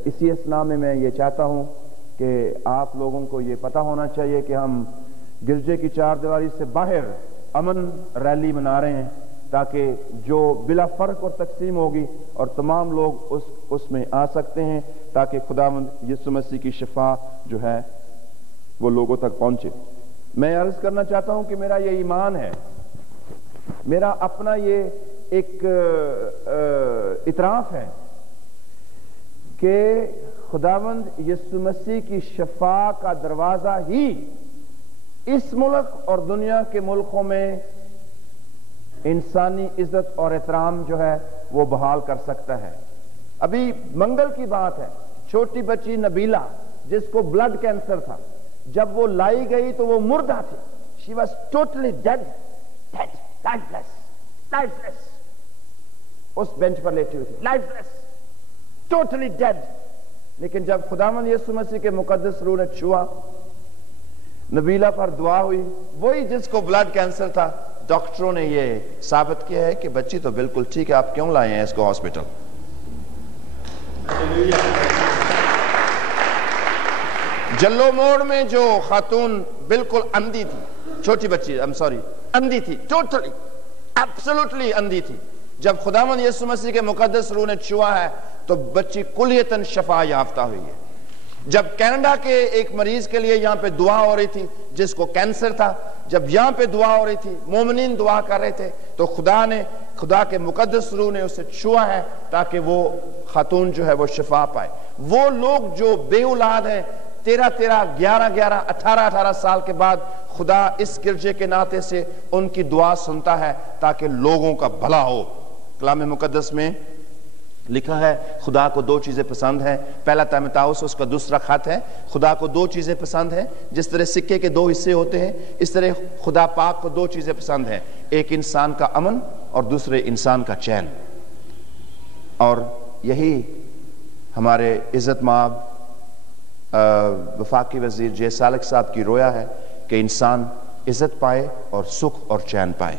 اسی اسنا میں یہ چاہتا ہوں کہ آپ لوگوں کو یہ پتہ ہونا چاہیے کہ ہم گرجے کی چار دیواری سے باہر امن ریلی منا رہے ہیں، تاکہ جو بلا فرق اور تقسیم ہوگی اور تمام لوگ اس میں آ سکتے ہیں، تاکہ خداوند یسوع مسیح کی شفا جو ہے وہ لوگوں تک پہنچے۔ میں عرض کرنا چاہتا ہوں کہ میرا یہ ایمان ہے، میرا اپنا یہ ایک اعتراف ہے کہ خداوند یسوع مسیح کی شفا کا دروازہ ہی اس ملک اور دنیا کے ملکوں میں انسانی عزت اور احترام جو ہے وہ بحال کر سکتا ہے۔ ابھی منگل کی بات ہے، چھوٹی بچی نبیلہ جس کو بلڈ کینسر تھا، جب وہ لائی گئی تو وہ مردہ تھی، she was totally dead, lifeless، اس بینچ پر لیٹی ہوئی تھی، lifeless، totally dead۔ لیکن جب خداوند یسوع مسیح کے مقدس روح نے چھوا، نبیلہ پر دعا ہوئی، وہی جس کو بلڈ کینسر تھا، ڈاکٹروں نے یہ ثابت کیا ہے کہ بچی تو بالکل ٹھیک ہے، آپ کیوں لائے ہیں اس کو ہاسپٹل؟ جلو موڑ میں جو خاتون بالکل اندھی تھی، چھوٹی بچی اندھی تھی، ٹوٹلی ایبسولوٹلی اندھی تھی، جب خداوند یسوع مسیح کے مقدس روح نے چھوا ہے تو بچی کلیتاً شفا یافتہ ہوئی ہے۔ جب کینیڈا کے ایک مریض کے لیے یہاں پہ دعا ہو رہی تھی جس کو کینسر تھا، جب یہاں پہ دعا ہو رہی تھی، مومنین دعا کر رہے تھے، تو خدا کے مقدس روح نے اسے چھوا ہے تاکہ وہ خاتون جو ہے وہ شفا پائے۔ وہ لوگ جو بے اولاد ہیں، 13 18 سال کے بعد خدا اس گرجے کے ناطے سے ان کی دعا سنتا ہے تاکہ لوگوں کا بھلا ہو۔ کلام مقدس میں لکھا ہے خدا کو دو چیزیں پسند ہیں، پہلا تیموتھاؤس اس کا دوسرا خط ہے، خدا کو دو چیزیں پسند ہیں، جس طرح سکے کے دو حصے ہوتے ہیں اس طرح خدا پاک کو دو چیزیں پسند ہیں، ایک انسان کا امن اور دوسرے انسان کا چین۔ اور یہی ہمارے عزت مآب وفاقی وزیر جے سالک صاحب کی رویا ہے کہ انسان عزت پائے اور سکھ اور چین پائے۔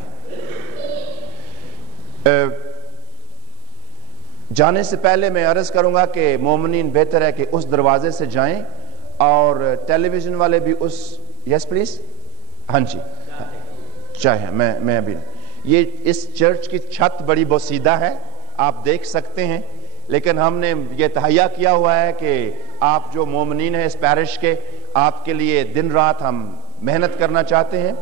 جانے سے پہلے میں عرض کروں گا کہ مومنین بہتر ہے کہ اس دروازے سے جائیں، اور ٹیلی ویژن والے بھی یس پلیز، ہاں جی چاہے میں ابھی یہ اس چرچ کی چھت بڑی بوسیدہ ہے، آپ دیکھ سکتے ہیں، لیکن ہم نے یہ تہیا کیا ہوا ہے کہ آپ جو مومنین ہیں اس پیرش کے، آپ کے لیے دن رات ہم محنت کرنا چاہتے ہیں،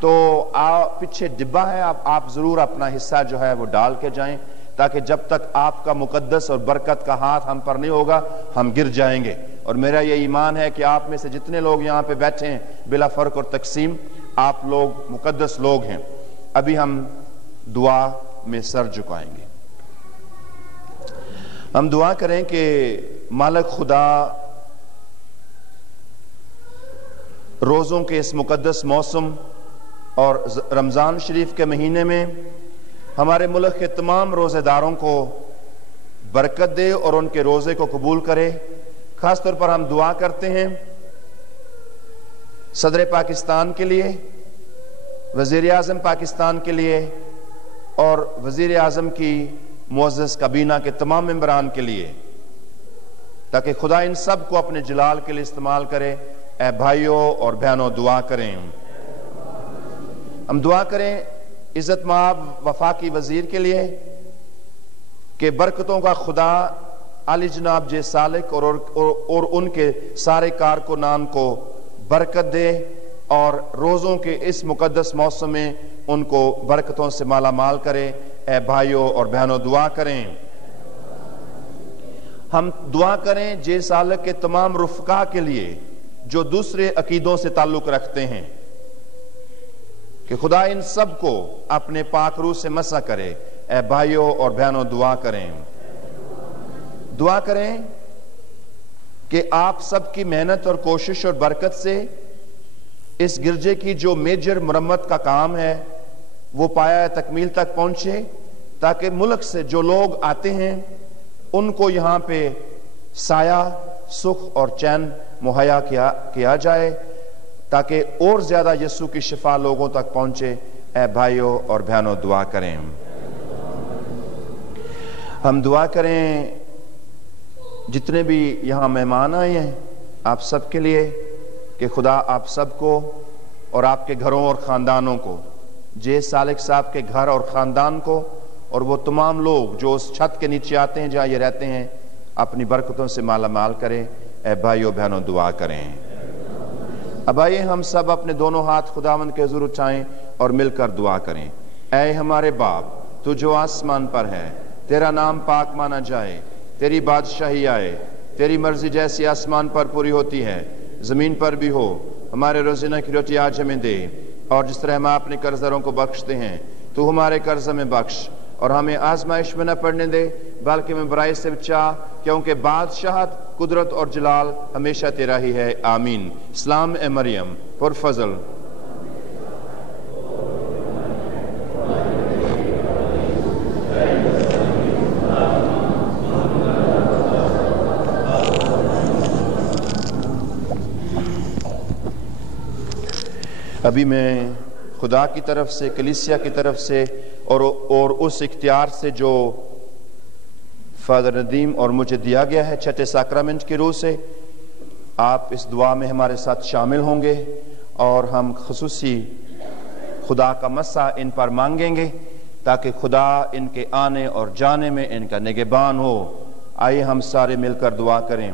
تو پیچھے ڈبہ ہے، آپ ضرور اپنا حصہ جو ہے وہ ڈال کے جائیں، تاکہ جب تک آپ کا مقدس اور برکت کا ہاتھ ہم پر نہیں ہوگا ہم گر جائیں گے۔ اور میرا یہ ایمان ہے کہ آپ میں سے جتنے لوگ یہاں پہ بیٹھے ہیں بلا فرق اور تقسیم، آپ لوگ مقدس لوگ ہیں۔ ابھی ہم دعا میں سر جھکائیں گے، ہم دعا کریں کہ مالک خدا روزوں کے اس مقدس موسم اور رمضان شریف کے مہینے میں ہمارے ملک کے تمام روزے داروں کو برکت دے اور ان کے روزے کو قبول کرے۔ خاص طور پر ہم دعا کرتے ہیں صدر پاکستان کے لیے، وزیر اعظم پاکستان کے لیے اور وزیر اعظم کی معزز کابینہ کے تمام ممبران کے لیے، تاکہ خدا ان سب کو اپنے جلال کے لیے استعمال کرے۔ اے بھائیوں اور بہنوں دعا کریں، ہم دعا کریں عزت مآب وفاقی وزیر کے لیے کہ برکتوں کا خدا علی جناب جے سالک اور ان کے سارے کارکنان کو برکت دے، اور روزوں کے اس مقدس موسم میں ان کو برکتوں سے مالا مال کرے۔ اے بھائیوں اور بہنوں دعا کریں۔ ہم دعا کریں جے سالک کے تمام رفقا کے لیے جو دوسرے عقیدوں سے تعلق رکھتے ہیں کہ خدا ان سب کو اپنے پاک روح سے مسح کرے۔ اے بھائیوں اور بہنوں دعا کریں کہ آپ سب کی محنت اور کوشش اور برکت سے اس گرجے کی جو میجر مرمت کا کام ہے وہ پایہ تکمیل تک پہنچے، تاکہ ملک سے جو لوگ آتے ہیں ان کو یہاں پہ سایہ، سکھ اور چین مہیا کیا جائے، تاکہ اور زیادہ یسوع کی شفا لوگوں تک پہنچے۔ اے بھائیوں اور بہنوں دعا کریں۔ ہم دعا کریں جتنے بھی یہاں مہمان آئے ہیں آپ سب کے لیے کہ خدا آپ سب کو اور آپ کے گھروں اور خاندانوں کو، جے سالک صاحب کے گھر اور خاندان کو، اور وہ تمام لوگ جو اس چھت کے نیچے آتے ہیں جہاں یہ رہتے ہیں، اپنی برکتوں سے مالا مال کرے۔ اے بھائیوں بہنوں دعا کریں۔ اب آئیے ہم سب اپنے دونوں ہاتھ خداوند کے حضور اٹھائیں اور مل کر دعا کریں۔ اے ہمارے باپ، تو جو آسمان پر ہے، تیرا نام پاک مانا جائے، تیری بادشاہی آئے، تیری مرضی جیسی آسمان پر پوری ہوتی ہے زمین پر بھی ہو۔ ہمارے روزانہ کی روٹی آج ہمیں دے، اور جس طرح ہم اپنے قرضداروں کو بخشتے ہیں تو ہمارے قرض ہمیں بخش، اور ہمیں آزمائش میں نہ پڑنے دے بلکہ ہمیں برائی سے بچا، کیونکہ بادشاہت، قدرت اور جلال ہمیشہ تیرا ہی ہے، آمین۔ سلام اے مریم پر فضل۔ ابھی میں خدا کی طرف سے، کلیسیا کی طرف سے اور اس اختیار سے جو فادر ندیم اور مجھے دیا گیا ہے چھٹے ساکرامنٹ کی روح سے، آپ اس دعا میں ہمارے ساتھ شامل ہوں گے اور ہم خصوصی خدا کا مسح ان پر مانگیں گے تاکہ خدا ان کے آنے اور جانے میں ان کا نگہبان ہو۔ آئیے ہم سارے مل کر دعا کریں۔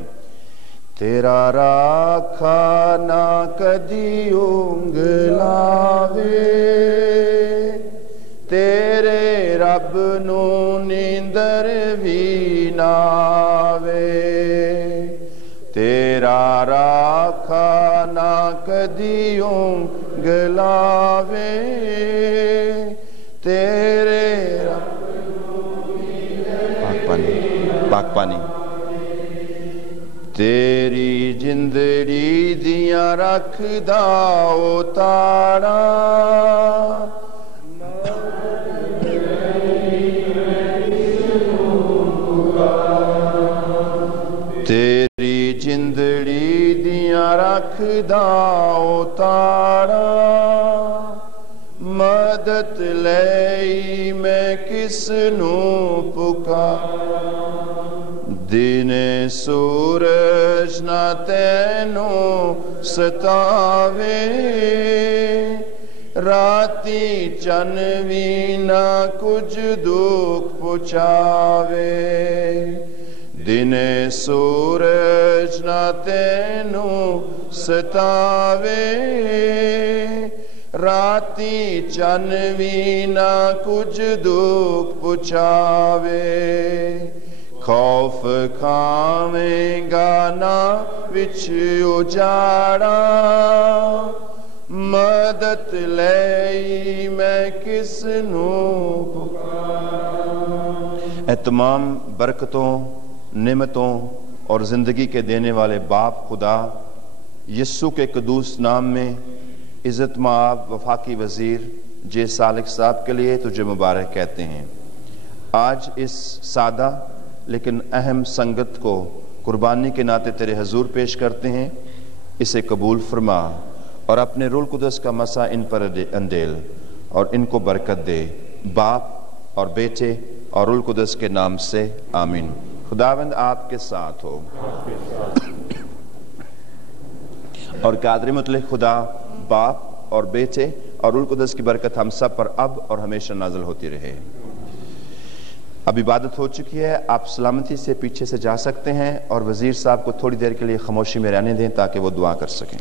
تیرا راکھا نہ کدی انگلاوے، تیرے رب نو نیندر بھی ناوے، تیرا راکھا نہ کدی انگلاوے، تیرے رب پاک پانی تیری جندڑی دیاں رکھ داؤ تاڑا، تیری جندڑی دیاں رکھ داؤ تاڑا، مدد لئی میں کس نو پکارا، دن سورج نہ تینوں ستاوے، راتی چن بھی نہ کچھ دکھ پہنچاوے، دن سورج نہ تینوں ستاوے، راتی چن بھی نہ کچھ دکھ پہنچاوے، خوف کھاویں گا نہ وچ اجاڑا، مدد لئی میں کس نو پکارا۔ اے تمام برکتوں، نعمتوں اور زندگی کے دینے والے باپ خدا، یسوع کے قدوس نام میں عزت مآب وفاقی وزیر جے سالک صاحب کے لیے تجھے مبارک کہتے ہیں۔ آج اس سادہ لیکن اہم سنگت کو قربانی کے ناطے تیرے حضور پیش کرتے ہیں، اسے قبول فرما اور اپنے روح القدس کا مسح ان پر اندیل اور ان کو برکت دے، باپ اور بیٹے اور روح القدس کے نام سے آمین۔ خداوند آپ کے ساتھ ہو، اور قادر مطلق خدا باپ اور بیٹے اور روح القدس کی برکت ہم سب پر اب اور ہمیشہ نازل ہوتی رہے۔ اب عبادت ہو چکی ہے، آپ سلامتی سے پیچھے سے جا سکتے ہیں اور وزیر صاحب کو تھوڑی دیر کے لیے خاموشی میں رہنے دیں تاکہ وہ دعا کر سکیں۔